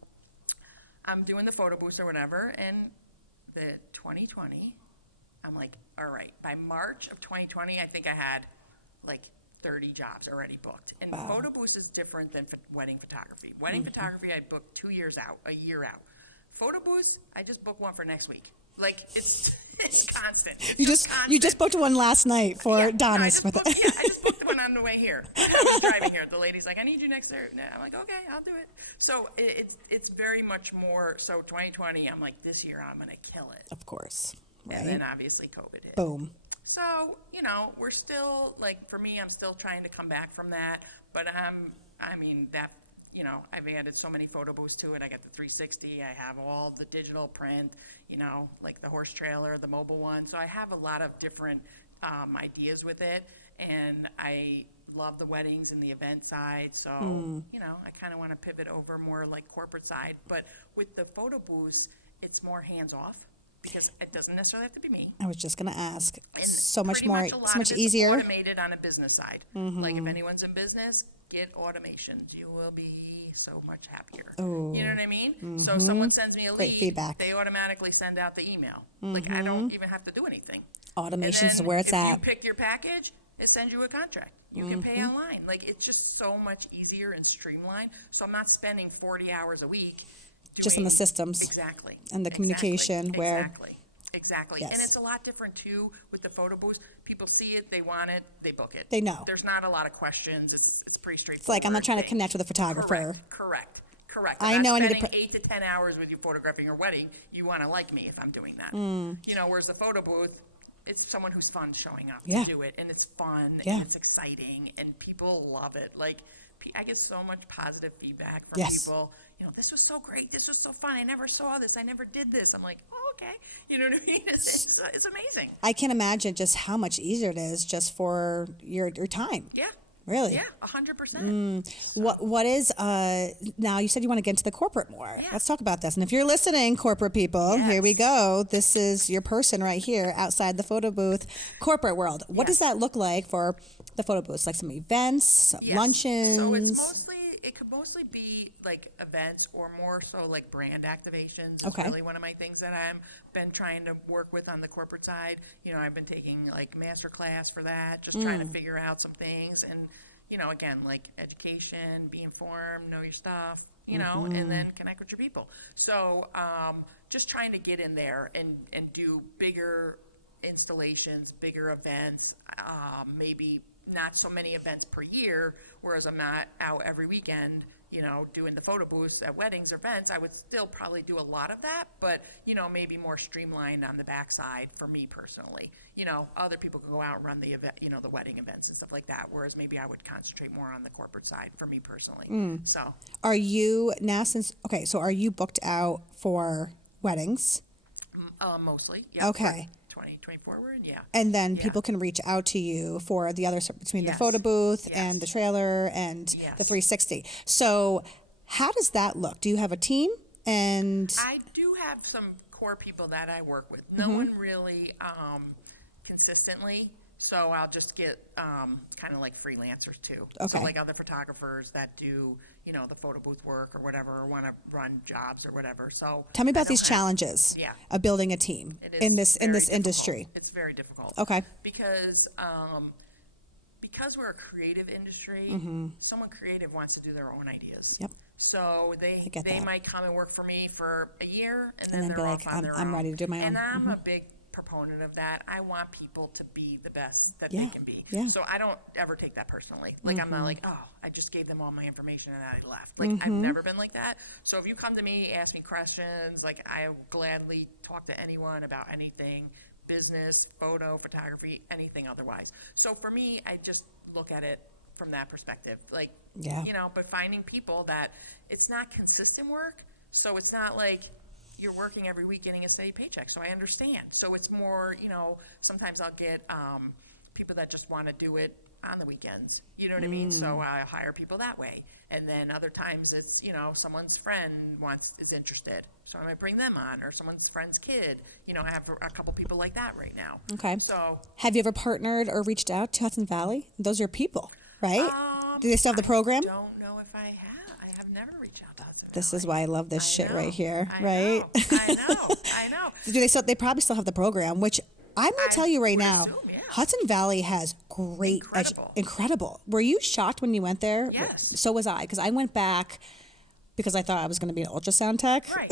doing the photo booths or whatever. And the 2020, I'm like, all right. By March of 2020, I think I had like 30 jobs already booked. And photo booths is different than wedding photography. Wedding photography, I booked 2 years out, a year out. Photo booths, I just booked one for next week. Like it's constant. It's constant. You just booked one last night for Donna. No, I just booked the one on the way here. I was driving here. The lady's like, I need you next Thursday. I'm like, okay, I'll do it. So it's very much more. So 2020, I'm like, this year I'm gonna kill it. Of course. Right. And then obviously COVID hit. Boom. So we're still like, for me, I'm still trying to come back from that. But I've added so many photo booths to it. I got the 360. I have all the digital print, like the horse trailer, the mobile one. So I have a lot of different ideas with it. And I love the weddings and the event side. So, I kind of want to pivot over more like corporate side. But with the photo booths, it's more hands off. Because it doesn't necessarily have to be me. I was just going to ask. And so much pretty more, much a lot of it's easier. automated on a business side. Like if anyone's in business, get automations. You will be so much happier. Ooh. You know what I mean? So someone sends me a Great lead, feedback. they automatically send out the email. Like I don't even have to do anything. Automation is where it's if at. you pick your package, it sends you a contract. You can pay online. Like it's just so much easier and streamlined. So I'm not spending 40 hours a week doing just in the systems. Exactly. And the communication. Exactly. Yes. And it's a lot different too with the photo booths. People see it, they want it, they book it. They know. There's not a lot of questions. It's pretty straightforward. It's like I'm not trying to connect with a photographer. Correct. I I'm know not spending 8 to 10 hours with you photographing your wedding. You want to like me if I'm doing that. Whereas the photo booth, it's someone who's fun showing up to do it, and it's fun and it's exciting, and people love it. Like I get so much positive feedback from people. This was so great. This was so fun. I never saw this. I never did this. I'm like, oh, okay. You know what I mean? It's amazing. I can imagine just how much easier it is just for your time. Yeah. Really? Yeah, 100%. What is, now you said you want to get into the corporate more. Yeah. Let's talk about this. And if you're listening, corporate people, here we go. This is your person right here outside the photo booth, corporate world. What does that look like for the photo booths? Like some events, luncheons? So it could mostly be like events or more so like brand activations is really one of my things that I'm been trying to work with on the corporate side. I've been taking like master class for that, just trying to figure out some things. And, again, like education, be informed, know your stuff, and then connect with your people. So just trying to get in there and do bigger installations, bigger events, maybe not so many events per year, whereas I'm not out every weekend, doing the photo booths at weddings or events. I would still probably do a lot of that, but, maybe more streamlined on the backside for me personally. Other people can go out and run the event, the wedding events and stuff like that, whereas maybe I would concentrate more on the corporate side for me personally. So are you now so are you booked out for weddings? Mostly, yeah. Okay. 2024 we're in, yeah. And then people can reach out to you for the other, between the photo booth and the trailer and the 360. So how does that look? Do you have a team? And I do have some core people that I work with. No one really consistently. So I'll just get kind of like freelancers too. Okay. So like other photographers that do, the photo booth work or whatever, or want to run jobs or whatever. So tell me about these challenges of building a team in this industry. It's very difficult. Okay. Because we're a creative industry, someone creative wants to do their own ideas. Yep. So they might come and work for me for a year and then they're off on their own. I'm ready to do my own. And I'm a big proponent of that. I want people to be the best that they can be. Yeah. So I don't ever take that personally. Like I'm not like, oh, I just gave them all my information and I left. Like I've never been like that. So if you come to me, ask me questions, like I will gladly talk to anyone about anything, business, photo, photography, anything otherwise. So for me, I just look at it from that perspective. Like, but finding people that it's not consistent work. So it's not like you're working every week getting a steady paycheck. So I understand. So it's more, sometimes I'll get people that just want to do it on the weekends. You know what I mean? So I hire people that way. And then other times it's, someone's friend is interested. So I might bring them on, or someone's friend's kid. I have a couple people like that right now. Okay. So have you ever partnered or reached out to Hudson Valley? Those are people, right? Do they still have the program? I don't know if I have. I have never reached out to Hudson Valley. This is why I love this shit right here. I know. They probably still have the program, which I'm going to tell you right now, assume, Hudson Valley has great, incredible. Were you shocked when you went there? Yes. So was I, because I went back because I thought I was going to be an ultrasound tech. Right.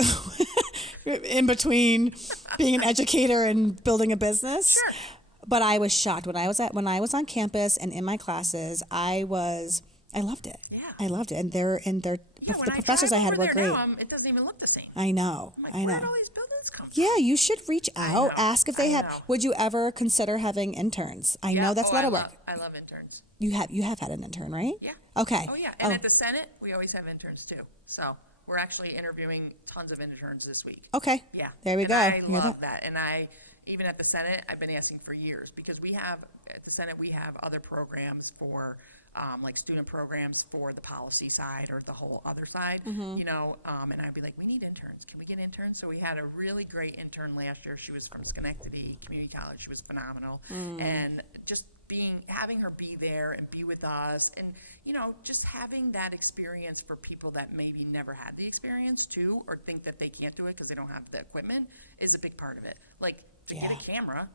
In between being an educator and building a business. Sure. But I was shocked when I was on campus and in my classes. I loved it. Yeah. I loved it. And they're when I drive over there now, it doesn't even look the same. I know. I'm like, where did all these buildings come from? Yeah, you should reach out, ask if they have. Would you ever consider having interns? I know that's a lot of work. I love interns. You have had an intern, right? Yeah. Okay. Oh yeah. And at the Senate, we always have interns too. So we're actually interviewing tons of interns this week. Okay. Yeah. There we go. And I love that. And even at the Senate, I've been asking for years, because at the Senate, we have other programs for like student programs for the policy side or the whole other side, and I'd be like, we need interns. Can we get interns? So we had a really great intern last year. She was from Schenectady Community College. She was phenomenal. And just having her be there and be with us, and just having that experience for people that maybe never had the experience too, or think that they can't do it because they don't have the equipment, is a big part of it. Like to get a camera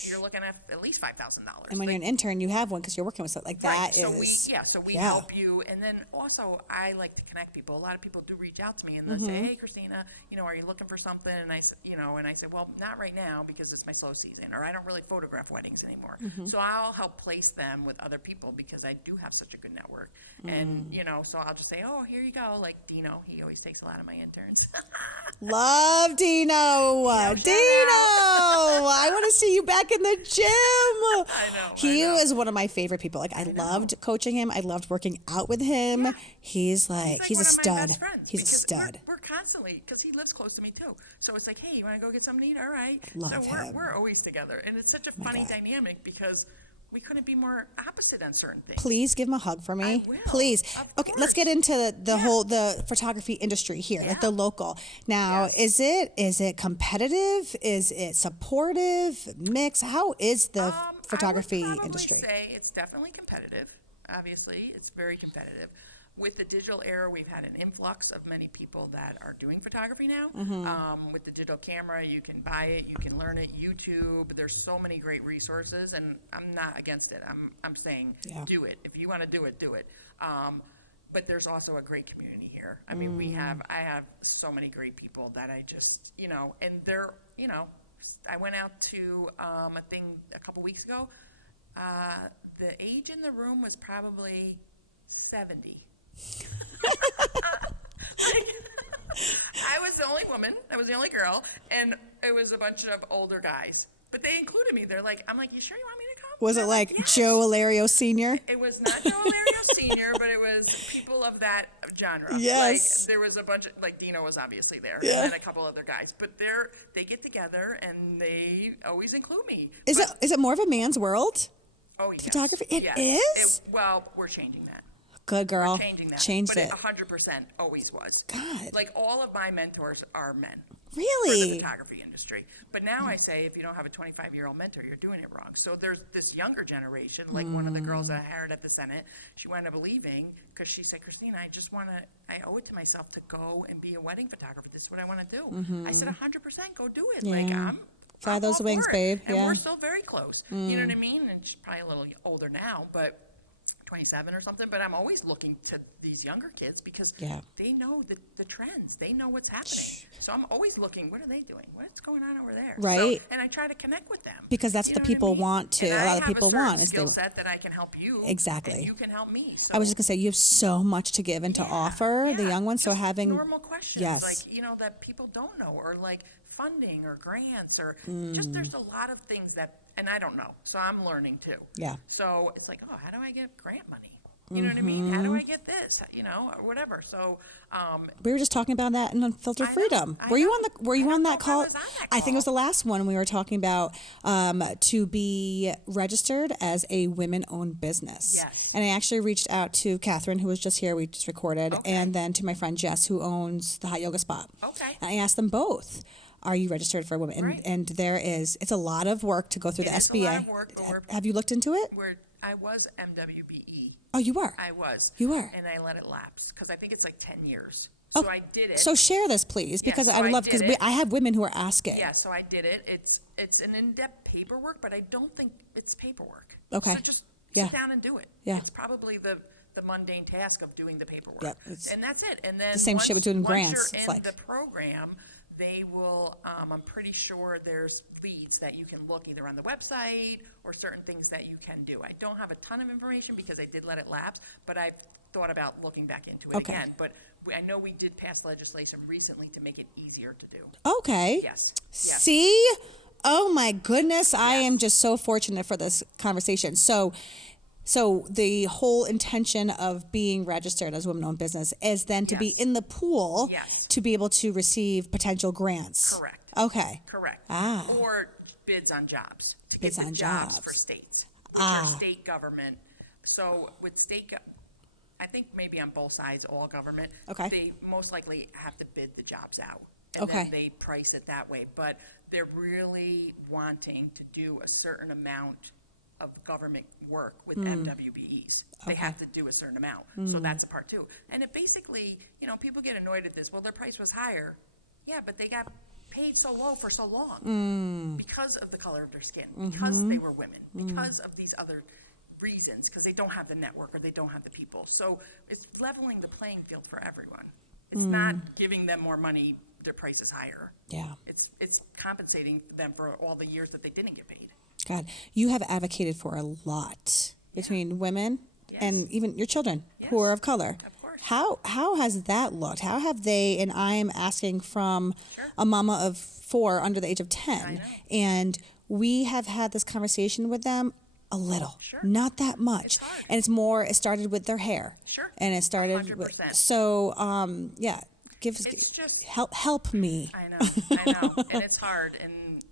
you're looking at least $5,000. And when you're an intern, you have one because you're working with something like that. Right. So we help you, and then also I like to connect people. A lot of people do reach out to me and they'll say, "Hey, Christina, are you looking for something?" And I say, "Well, not right now because it's my slow season, or I don't really photograph weddings anymore." So I'll help place them with other people because I do have such a good network, and so I'll just say, "Oh, here you go." Like Dino, he always takes a lot of my interns. Love Dino. I want to see you back in the gym. I know. He was one of my favorite people. Like I loved coaching him. I loved working out with him. Yeah. He's like one of my best friends. He's because a stud. We're constantly, because he lives close to me too. So it's like, hey, you want to go get something to eat? All right. We're always together, and it's such a funny dynamic because we couldn't be more opposite on certain things. Please give him a hug for me. I will. Please. Of Okay, course. let's get into the photography industry here, like the local. Now, is it competitive? Is it supportive? Mix? How is the photography industry? I would probably say it's definitely competitive. Obviously, it's very competitive. With the digital era, we've had an influx of many people that are doing photography now. With the digital camera, you can buy it, you can learn it, YouTube. There's so many great resources, and I'm not against it. I'm saying do it. If you want to do it, do it. But there's also a great community here. I mean, I have so many great people that I just, and they're, I went out to a thing a couple weeks ago. The age in the room was probably 70. I was the only woman, I was the only girl, and it was a bunch of older guys. But they included me. They're like, I'm like, you sure you want me to come? Was it like yes. Joe Alario Sr.? It was not Joe Alario Sr., but it was people of that genre. Yes. Like there was a bunch of, like Dino was obviously there, and then a couple other guys. But they get together and they always include me. Is it more of a man's world? Oh, yes. Photography? It yes. is? Well, we're changing that. Good girl. We're changing that. Changed but it. 100% always was. God. Like all of my mentors are men. Really? For the photography industry. But now I say if you don't have a 25-year-old mentor, you're doing it wrong. So there's this younger generation, like one of the girls that I hired at the Senate, she wound up leaving because she said, Christina, I owe it to myself to go and be a wedding photographer. This is what I want to do. I said, 100% go do it. Like Fly those all wings, for it. babe. And we're still very close. You know what I mean? And she's probably a little older now, but 27 or something, but I'm always looking to these younger kids because they know the trends. They know what's happening. So I'm always looking, what are they doing? What's going on over there? Right. So, and I try to connect with them. Because that's you what know people I mean? want to. And a lot I of have a people certain want skill set that I can help you. Exactly. And you can help me. So I was just going to say, you have so much to give and to offer the young ones. Just so having normal questions like, that people don't know, or like funding or grants, or just there's a lot of things that, and I don't know. So I'm learning too. Yeah. So it's like, how do I get grant money? You know what I mean? How do I get this? Or whatever. So we were just talking about that in Unfiltered Freedom. Were you on that call? I was on that call. I think it was the last one. We were talking about to be registered as a women-owned business. Yes. And I actually reached out to Catherine, who was just here. We just recorded, and then to my friend Jess, who owns the Hot Yoga Spot. Okay. And I asked them both, are you registered for women? Right. And it's a lot of work to go through the SBA. It is a lot of work, but have you looked into it? I was MWBE. Oh, you were? I was. You were? And I let it lapse because I think it's like 10 years. So I did it. So share this, please, because so I love, because it. I have women who are asking. Yeah, so I did it. It's an in-depth paperwork, but I don't think it's paperwork. Okay. So just sit down and do it. Yeah. It's probably the mundane task of doing the paperwork. Yep. And that's it. And then same shit with doing once grants, you're in the program, they will, I'm pretty sure there's leads that you can look either on the website or certain things that you can do. I don't have a ton of information because I did let it lapse, but I've thought about looking back into it again. But I know we did pass legislation recently to make it easier to do. Okay. Yes. See? Oh my goodness. I am just so fortunate for this conversation. So the whole intention of being registered as a women-owned business is then to be in the pool to be able to receive potential grants. Correct. Okay. Correct. Or bids on jobs to get the jobs for states, which are state government. So with state, I think maybe on both sides, all government, they most likely have to bid the jobs out. And then they price it that way. But they're really wanting to do a certain amount of government work with MWBEs. They have to do a certain amount. So that's a part too. And it basically, people get annoyed at this. Well, their price was higher. Yeah, but they got paid so low for so long because of the color of their skin, because they were women, because of these other reasons, because they don't have the network or they don't have the people. So it's leveling the playing field for everyone. It's not giving them more money, their price is higher. Yeah. It's compensating them for all the years that they didn't get paid. God, you have advocated for a lot between women and even your children who are of color. Of course. How has that looked? How have they, and I'm asking from a mama of 4 under the age of 10. I know. And we have had this conversation with them a little. Sure. Not that much. It's hard. And it started with their hair. Sure. And it started 100%. So, It's just help me. I know. And it's hard. And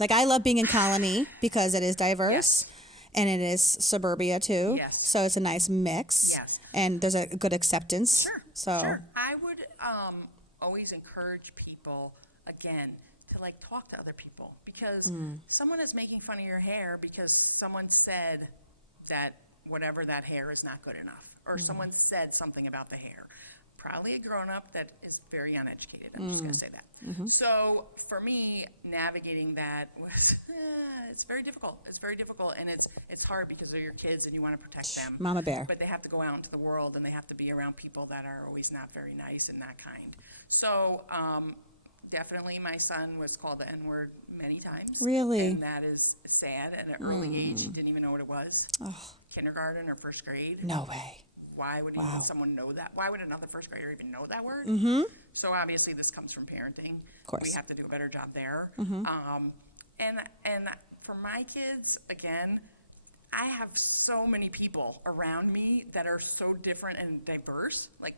like, I love being in Colony because it is diverse. Yes. And it is suburbia too. Yes. So it's a nice mix. Yes. And there's a good acceptance. Sure. I would always encourage people, again, to like talk to other people, because someone is making fun of your hair because someone said that whatever that hair is not good enough, or someone said something about the hair. Probably a grown-up that is very uneducated. I'm just going to say that. So for me, navigating that was, it's very difficult. It's very difficult, and it's hard because they're your kids and you want to protect them. Mama bear. But they have to go out into the world, and they have to be around people that are always not very nice and that kind. So definitely my son was called the N-word many times. Really? And that is sad. At an early age, he didn't even know what it was. Oh. Kindergarten or first grade. No way. Why would even someone know that? Why would another first grader even know that word? So obviously this comes from parenting. Of course. We have to do a better job there. And for my kids, again, I have so many people around me that are so different and diverse, like,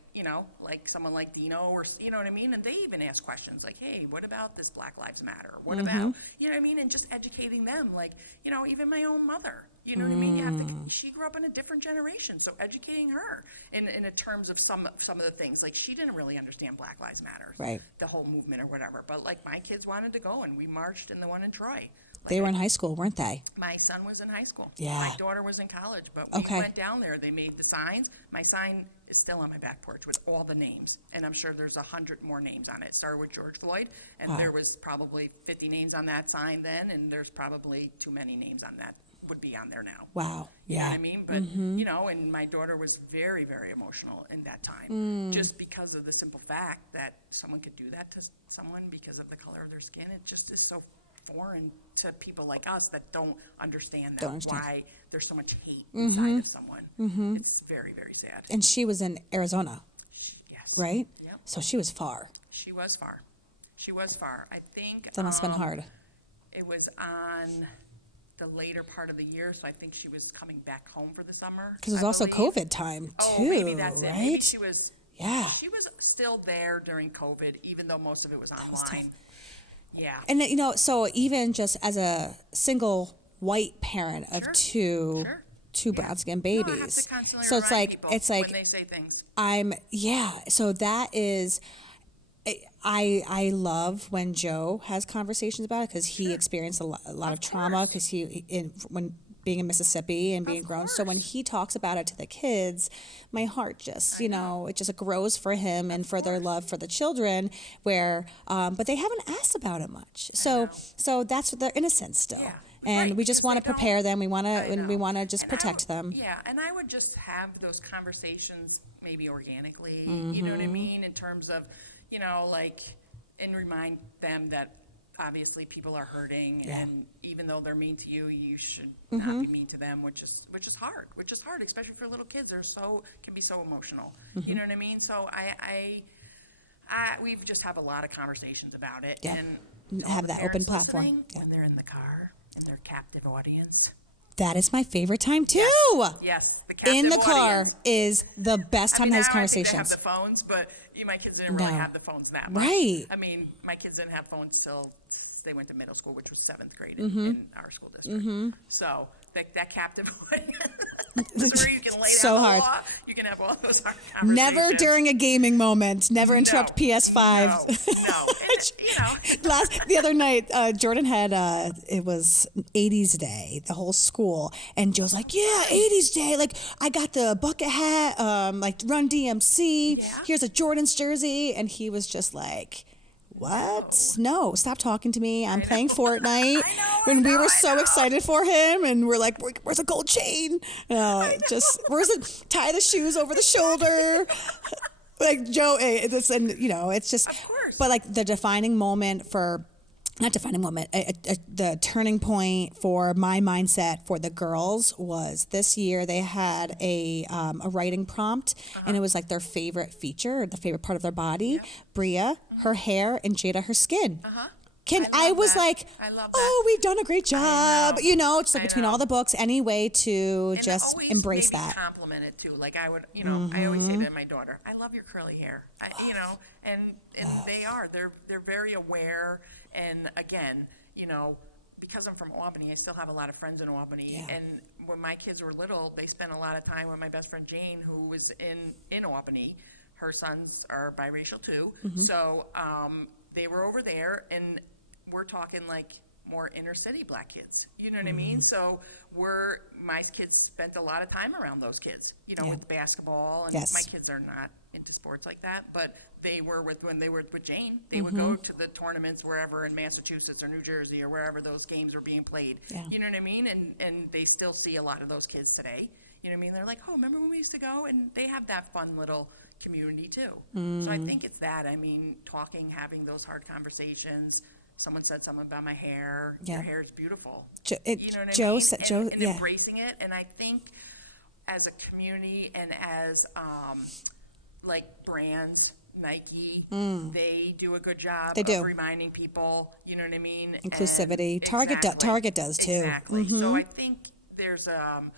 like someone like Dino, or, you know what I mean? And they even ask questions like, hey, what about this Black Lives Matter? What about, you know what I mean? And just educating them, like, even my own mother, you know what I mean? You have to, she grew up in a different generation, so educating her in terms of some of the things, like she didn't really understand Black Lives Matter, right? The whole movement or whatever, but like my kids wanted to go, and we marched in the one in Troy. Like they were in high school, weren't they? My son was in high school. Yeah. My daughter was in college, but we went down there. They made the signs. My sign is still on my back porch with all the names, and I'm sure there's 100 more names on it. It started with George Floyd, and there was probably 50 names on that sign then, and there's probably too many names on that would be on there now. Wow. You know what I mean? But, and my daughter was very, very emotional in that time, just because of the simple fact that someone could do that to someone because of the color of their skin. It just is so foreign to people like us that don't understand that, why there's so much hate inside of someone. It's very, very sad. And she was in Arizona. Yes. Right? Yep. So she was far. She was far. I think that must have been hard. It was on the later part of the year, so I think she was coming back home for the summer. Because it was also COVID time, too. Oh, maybe that's it. Right? Maybe she was. Yeah. She was still there during COVID, even though most of it was online. Yeah. And, so even just as a single white parent of two brown skin babies. No, I have to constantly remind people when they say things. So that is, I love when Joe has conversations about it, because he experienced a lot of trauma, because when being in Mississippi and being grown. So when he talks about it to the kids, my heart just, it just grows for him and for their love for the children, but they haven't asked about it much. So that's their innocence still. Yeah. And we just want to prepare them. We want to just protect them. Yeah. And I would just have those conversations maybe organically, you know what I mean? In terms of, and remind them that obviously people are hurting, and even though they're mean to you, you should not be mean to them, which is hard, especially for little kids. Can be so emotional. You know what I mean? So we've just have a lot of conversations about it, and to all the parents listening, when they're in the car and their captive audience. That is my favorite time too. Yes, the captive in the audience car is the best time. Now I think they have the phones, but my kids didn't really have the phones that much. Right. My kids didn't have phones till they went to middle school, which was 7th grade in our school district. So that captive audience. This is where you can lay down the law. You can have all those hard conversations. Never during a gaming moment. Never interrupt PS5. No. And the other night, Jordan had it was 80s day, the whole school, and Joe's like, "Yeah, 80s day. Like I got the bucket hat, like Run DMC. Yeah. Here's a Jordan's jersey," and he was just like, "What? No, stop talking to me. I'm playing Fortnite." And we were so excited for him, and we're like, "Where's a gold chain? Where's a tie the shoes over the shoulder?" Like Joe, it's just, of course. But like the defining moment the turning point for my mindset for the girls was this year. They had a writing prompt, and it was like their favorite feature, the favorite part of their body. Yep. Bria, her hair, and Jada, her skin. I was like, I love that. Oh, we've done a great job. It's like between all the books, any way to and just always embrace maybe that. Compliment it too. Like I would, I always say to my daughter, I love your curly hair. And they're very aware. And again, because I'm from Albany, I still have a lot of friends in Albany. Yeah. And when my kids were little, they spent a lot of time with my best friend Jane, who was in Albany. Her sons are biracial too. So they were over there, and we're talking like more inner city black kids. You know what I mean? So my kids spent a lot of time around those kids, with basketball. And my kids are not into sports like that, but they were when they were with Jane, they would go to the tournaments wherever in Massachusetts or New Jersey or wherever those games were being played. Yeah. You know what I mean? And they still see a lot of those kids today. You know what I mean? They're like, oh, remember when we used to go? And they have that fun little community too. So I think it's that. I mean, having those hard conversations. Someone said something about my hair. Yeah. Your hair is beautiful. You know what I mean? And embracing it. And I think as a community and as like brands, Nike, they do a good job of reminding people, you know what I mean? Inclusivity. And Target does too. Exactly. So I think there's, in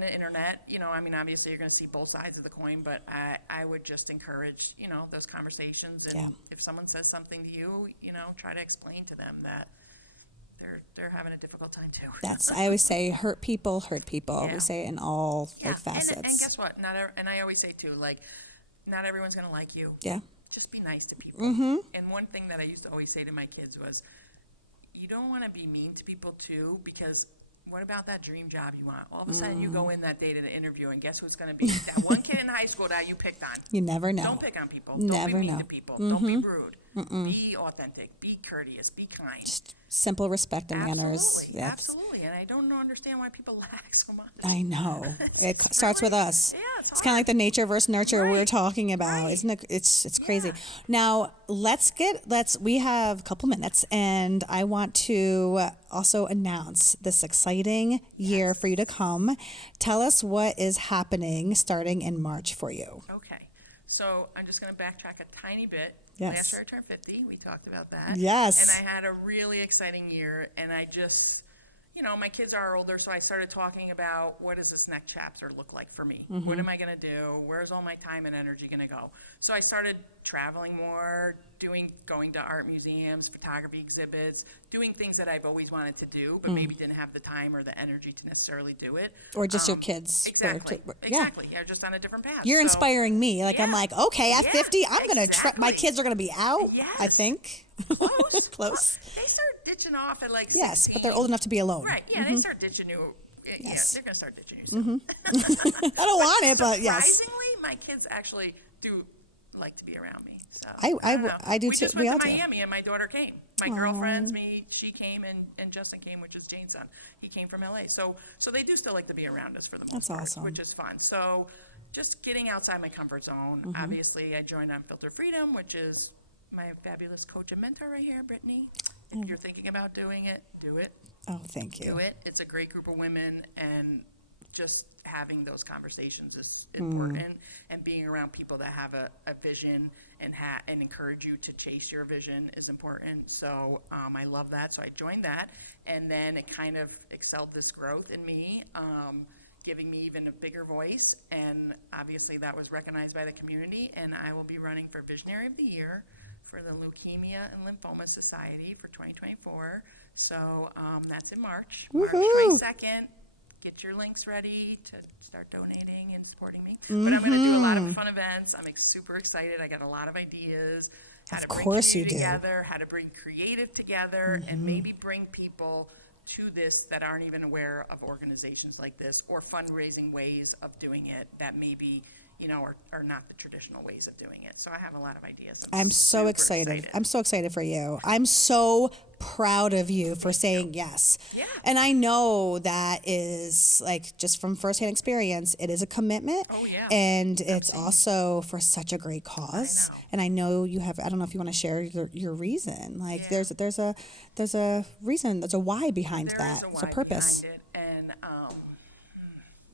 the internet, I mean, obviously you're going to see both sides of the coin, but I would just encourage, those conversations. And if someone says something to you, try to explain to them that they're having a difficult time too. I always say, hurt people. Yeah. We say it in all facets. And guess what? And I always say too, like, not everyone's going to like you. Yeah. Just be nice to people. And one thing that I used to always say to my kids was, you don't want to be mean to people too, because what about that dream job you want? All of a sudden you go in that day to the interview, and guess who's going to be that one kid in high school that you picked on? You never know. Don't pick on people. Don't be mean to people. Don't be rude. Be authentic. Be courteous. Be kind. Just simple respect and manners. Absolutely. And I don't understand why people lack so much. I know. It starts with us. Yeah, it's hard. It's kind of like the nature versus nurture we're talking about, Right. isn't it? It's crazy. Now, we have a couple minutes, and I want to also announce this exciting year for you to come. Tell us what is happening starting in March for you. Okay. So I'm just going to backtrack a tiny bit. Yes. Last year I turned 50. We talked about that. Yes. And I had a really exciting year, and I just, my kids are older, so I started talking about what does this next chapter look like for me? What am I going to do? Where's all my time and energy going to go? So I started traveling more, going to art museums, photography exhibits, doing things that I've always wanted to do, but maybe didn't have the time or the energy to necessarily do it. Or just your kids. Exactly. Yeah, just on a different path. You're inspiring me. I'm like, okay, at 50, I'm going to my kids are going to be out. Yes. I think. Close. They start ditching off at like 16. Yes, but they're old enough to be alone. Right. Yeah, they start ditching you. Yeah, they're going to start ditching you soon. I don't want it, but yes. Surprisingly, my kids actually do like to be around me. So I don't know. I do. We just too. went We to all do. Miami, and my daughter came. My girlfriends, she came, and Justin came, which is Jane's son. He came from LA. So they do still like to be around us for the most part, awesome. which is fun. So just getting outside my comfort zone. Obviously, I joined Unfiltered Freedom, which is my fabulous coach and mentor right here, Brittany. If you're thinking about doing it, do it. Oh, thank you. Do it. It's a great group of women, and just having those conversations is important, and being around people that have a vision and encourage you to chase your vision is important. So I love that. So I joined that, and then it kind of excelled this growth in me, giving me even a bigger voice, and obviously that was recognized by the community, and I will be running for Visionary of the Year for the Leukemia and Lymphoma Society for 2024. So that's in March 22nd. Get your links ready to start donating and supporting me. But I'm going to do a lot of fun events. I'm super excited. I got a lot of ideas, how to bring community together, how to bring creative together, and maybe bring people to this that aren't even aware of organizations like this or fundraising ways of doing it that maybe, are not the traditional ways of doing it. So I have a lot of ideas. I'm so excited. I'm so excited for you. I'm so proud of you for saying yes. Yeah. And I know that is just from firsthand experience, it is a commitment. Oh, yeah. And it's also for such a great cause. I know. And I know you have, I don't know if you want to share your reason. There's a reason, there's a why behind that. There is a why purpose behind it. And,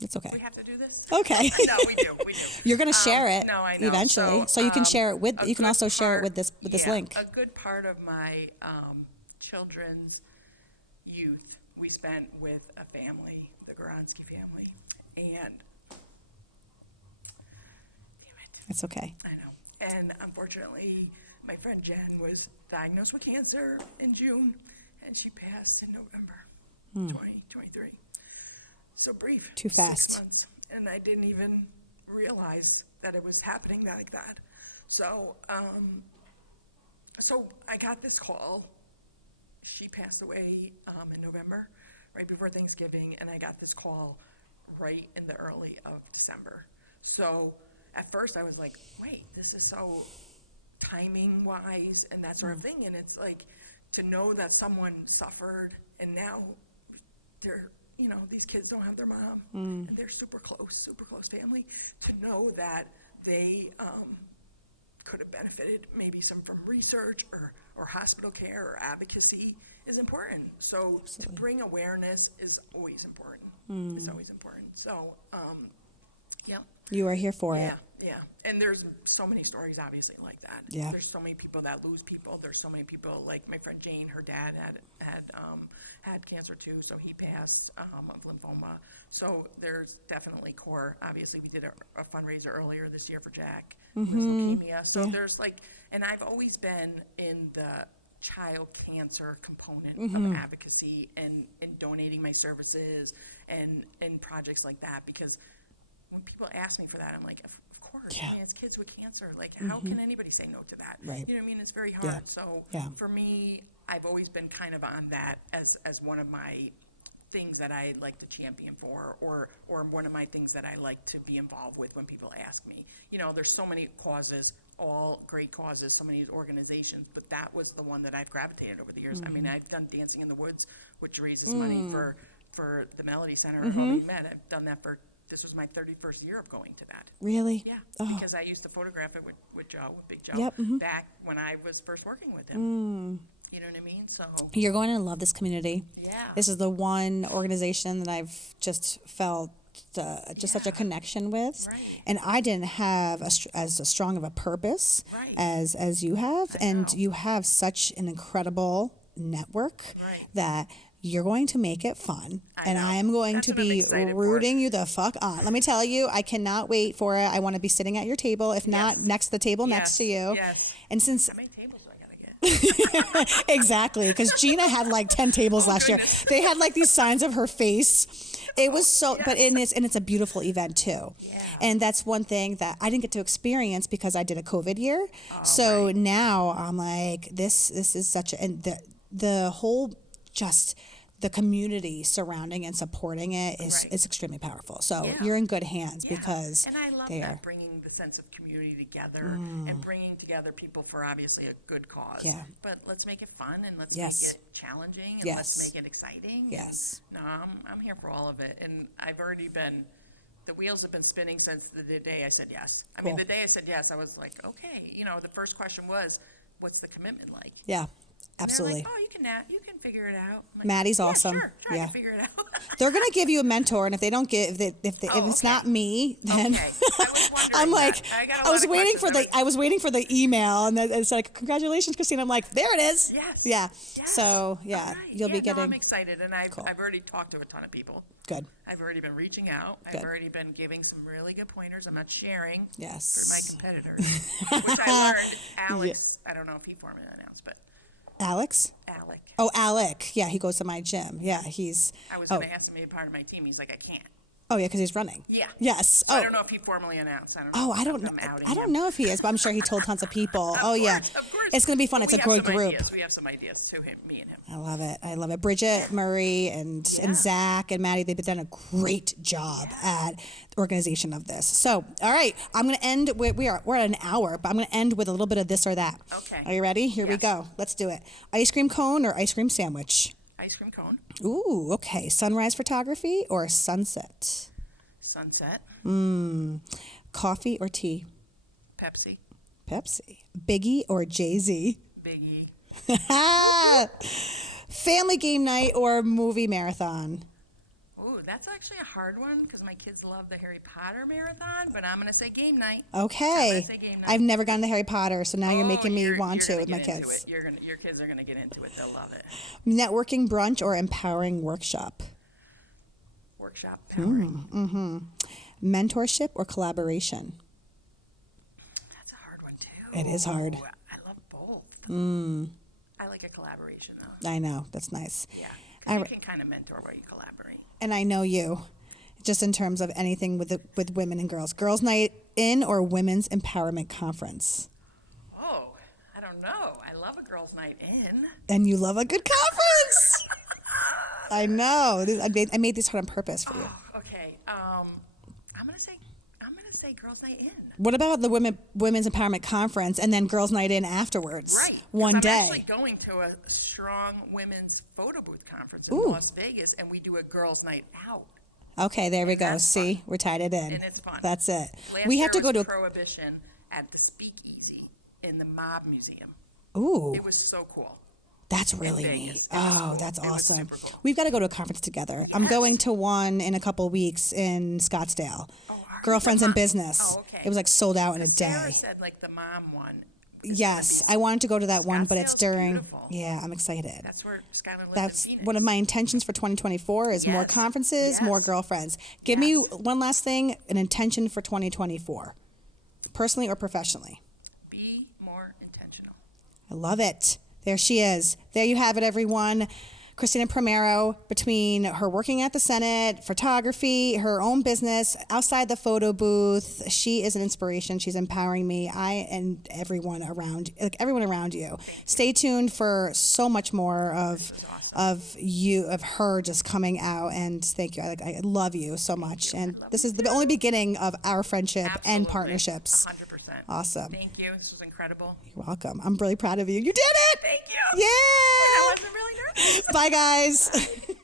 it's okay. We have to do this? Okay. No, we do. You're going to share it. No, I know. Eventually. So you can share it with, you can also share it with this link. A good part of my children's youth we spent with a family, the Goronsky family, and damn it. It's okay. I know. And unfortunately, my friend Jen was diagnosed with cancer in June, and she passed in November 2023. So brief. Too fast. 6 months. And I didn't even realize that it was happening like that. So, so I got this call. She passed away in November, right before Thanksgiving, and I got this call right in the early of December. So at first I was like, wait, this is so timing-wise and that sort of thing. And it's like to know that someone suffered and now they're, you know, these kids don't have their mom and they're super close family, to know that they could have benefited maybe some from research or hospital care or advocacy is important. So to bring awareness is always important. It's always important. So, yeah. You are here for it. Yeah. And there's so many stories, obviously, like that. Yeah. There's so many people that lose people. There's so many people, like my friend Jane, her dad had cancer too, so he passed of lymphoma. So there's definitely core. Obviously, we did a fundraiser earlier this year for Jack, who has leukemia. So there's like, and I've always been in the child cancer component of advocacy and donating my services and projects like that, because when people ask me for that, I'm like, of course. Yeah. I mean, it's kids with cancer. Like, how can anybody say no to that? Right. You know what I mean? It's very hard. Yeah. So Yeah. for me, I've always been kind of on that as one of my things that I like to champion for, or one of my things that I like to be involved with when people ask me. You know, there's so many causes, all great causes, so many organizations, but that was the one that I've gravitated over the years. I mean, I've done Dancing in the Woods, which raises money for the Melody Center at Home Med. I've done that this was my 31st year of going to that. Really? Yeah, Oh. because I used to photograph it with Joe, with Big Joe, Yep, back when I was first working with him. You know what I mean? So You're going to love this community. yeah. This is the one organization that I've just felt such a Yeah. connection with. Right. And I didn't have as strong of a purpose Right. as you have. I And know. you have such an incredible network Right. that you're going to make it fun. I and know. I am going That's to what I'm be excited for. rooting you the fuck on. Let me tell you, I cannot wait for it. I want to be sitting at your table, if not Yes. next to the table next to you. Yes. And since How many tables do I gotta get? exactly, because Gina had like 10 tables last goodness. year. They had like these signs of her face. It was so, but yes. it's a beautiful event too. Yeah. And that's one thing that I didn't get to experience because I did a COVID year. Oh, so right. now I'm like, this is such a, and the whole just the community surrounding and supporting it is Right. extremely powerful. So Yeah. you're in good hands Yeah. because and I love they're- that, bringing the sense of community together and bringing together people for obviously a good cause. Yeah. But let's make it fun and let's Yes. make it challenging and Yes. let's make it exciting. Yes. And no, I'm here for all of it. And I've already been, the wheels have been spinning since the day I said yes. I mean, Cool. the day I said yes, I was like, okay. You know, the first question was, what's the commitment like? Yeah. And Absolutely. they're like, oh, you can figure it out. I'm like, Maddie's yeah, awesome. Sure, I Yeah. can figure it out. They're gonna give you a mentor, and if they don't give, if it's okay. not me, then Okay. I was wondering I'm like, that. I got a lot was of waiting questions. for I was waiting for the email, and it's like, congratulations, Christina. I'm like, there it is. Yes. Yeah. Yes. So yeah, All right. you'll yeah, be getting. No, I'm excited, and I've already talked to a ton of people. Good. I've already been reaching out. I've Good. already been giving some really good pointers. I'm not sharing Yes. for my competitors, which I learned. Alex, I don't know if he formally announced, but Alex. Alec. Oh, Alec. Yeah, he goes to my gym. Yeah, he's. I was going to ask him to be part of my team. He's like, I can't. Oh yeah, because he's running. Yeah. Yes. So I don't know if he formally announced. I don't know. Oh, I don't I'm know. outing I don't him. know if he is, but I'm sure he told tons of people. Oh yeah, Of course. It's gonna be fun. But It's we a have some group. ideas. We have some ideas to him, me and him. I love it. I love it. Bridget, Murray, and Yeah. Zach and Maddie, they've done a great job Yeah. at the organization of this. So, all right, I'm going to end with, we're at an hour, but I'm going to end with a little bit of this or that. Okay. Are you ready? Here we Yes. go. Let's do it. Ice cream cone or ice cream sandwich? Ice cream cone. Ooh, okay. Sunrise photography or sunset? Sunset. Coffee or tea? Pepsi. Pepsi. Biggie or Jay-Z? Biggie. Family game night or movie marathon? Ooh, that's actually a hard one because my kids love the Harry Potter marathon, but I'm going to say game night. Okay. I'm gonna say game night. I've never gone to Harry Potter, so now you're making me want you're to gonna with my get into kids. it. Your kids are going to get into it. They'll love it. Networking brunch or empowering workshop? Workshop powering. Mentorship or collaboration? That's a hard one too. It is hard. I love both. I like a collaboration, though. I know. That's nice. Yeah. Because you can kind of mentor where you collaborate. And I know you, just in terms of anything with women and girls. Girls' Night In or Women's Empowerment Conference? Oh, I don't know. I love a girls' night in. And you love a good conference. I know. I made this one on purpose for you. Oh, okay. I'm gonna say girls' night in. What about the Women's Empowerment Conference and then Girls' Night In afterwards? Right. One I'm day. actually going to a strong women's photo booth conference in Las Vegas, and we do a girls' night out. Okay, there we And go. that's See, fun. we're tied it in. And it's fun. That's it. Last we year have to was go to Prohibition at the Speakeasy in the Mob Museum. Ooh. It was so cool. That's really in Vegas. It was cool. That's awesome. It was super cool. We've got to go to a conference together. I'm Yes. going to one in a couple of weeks in Scottsdale. Oh, are you Girlfriends the in mom? Business. Oh, okay. It was like sold out in a day. Sarah said like the mom one. Is Yes, gonna be, I wanted to go to that one, but it's Scottsdale's during. beautiful. Yeah, I'm excited. That's where Skylar lived in That's Phoenix. one of my intentions for 2024 is more Yes. conferences, Yes. more girlfriends. Give me Yes. one last thing, an intention for 2024, personally or professionally. Be more intentional. I love it. There she is. There you have it, everyone. Christina Primero, between her working at the Senate, photography, her own business, outside the photo booth, she is an inspiration. She's empowering me. And everyone around you. Thank you. Stay tuned for so much more This was awesome. of her just coming out. And thank you. I love you so much. you. I And love this you is the too. only beginning of our friendship Absolutely. and partnerships. 100%. Awesome. Thank you. This was incredible. You're welcome. I'm really proud of you. You did it. Thank you. Yay! I wasn't really nervous. Bye, guys. Bye.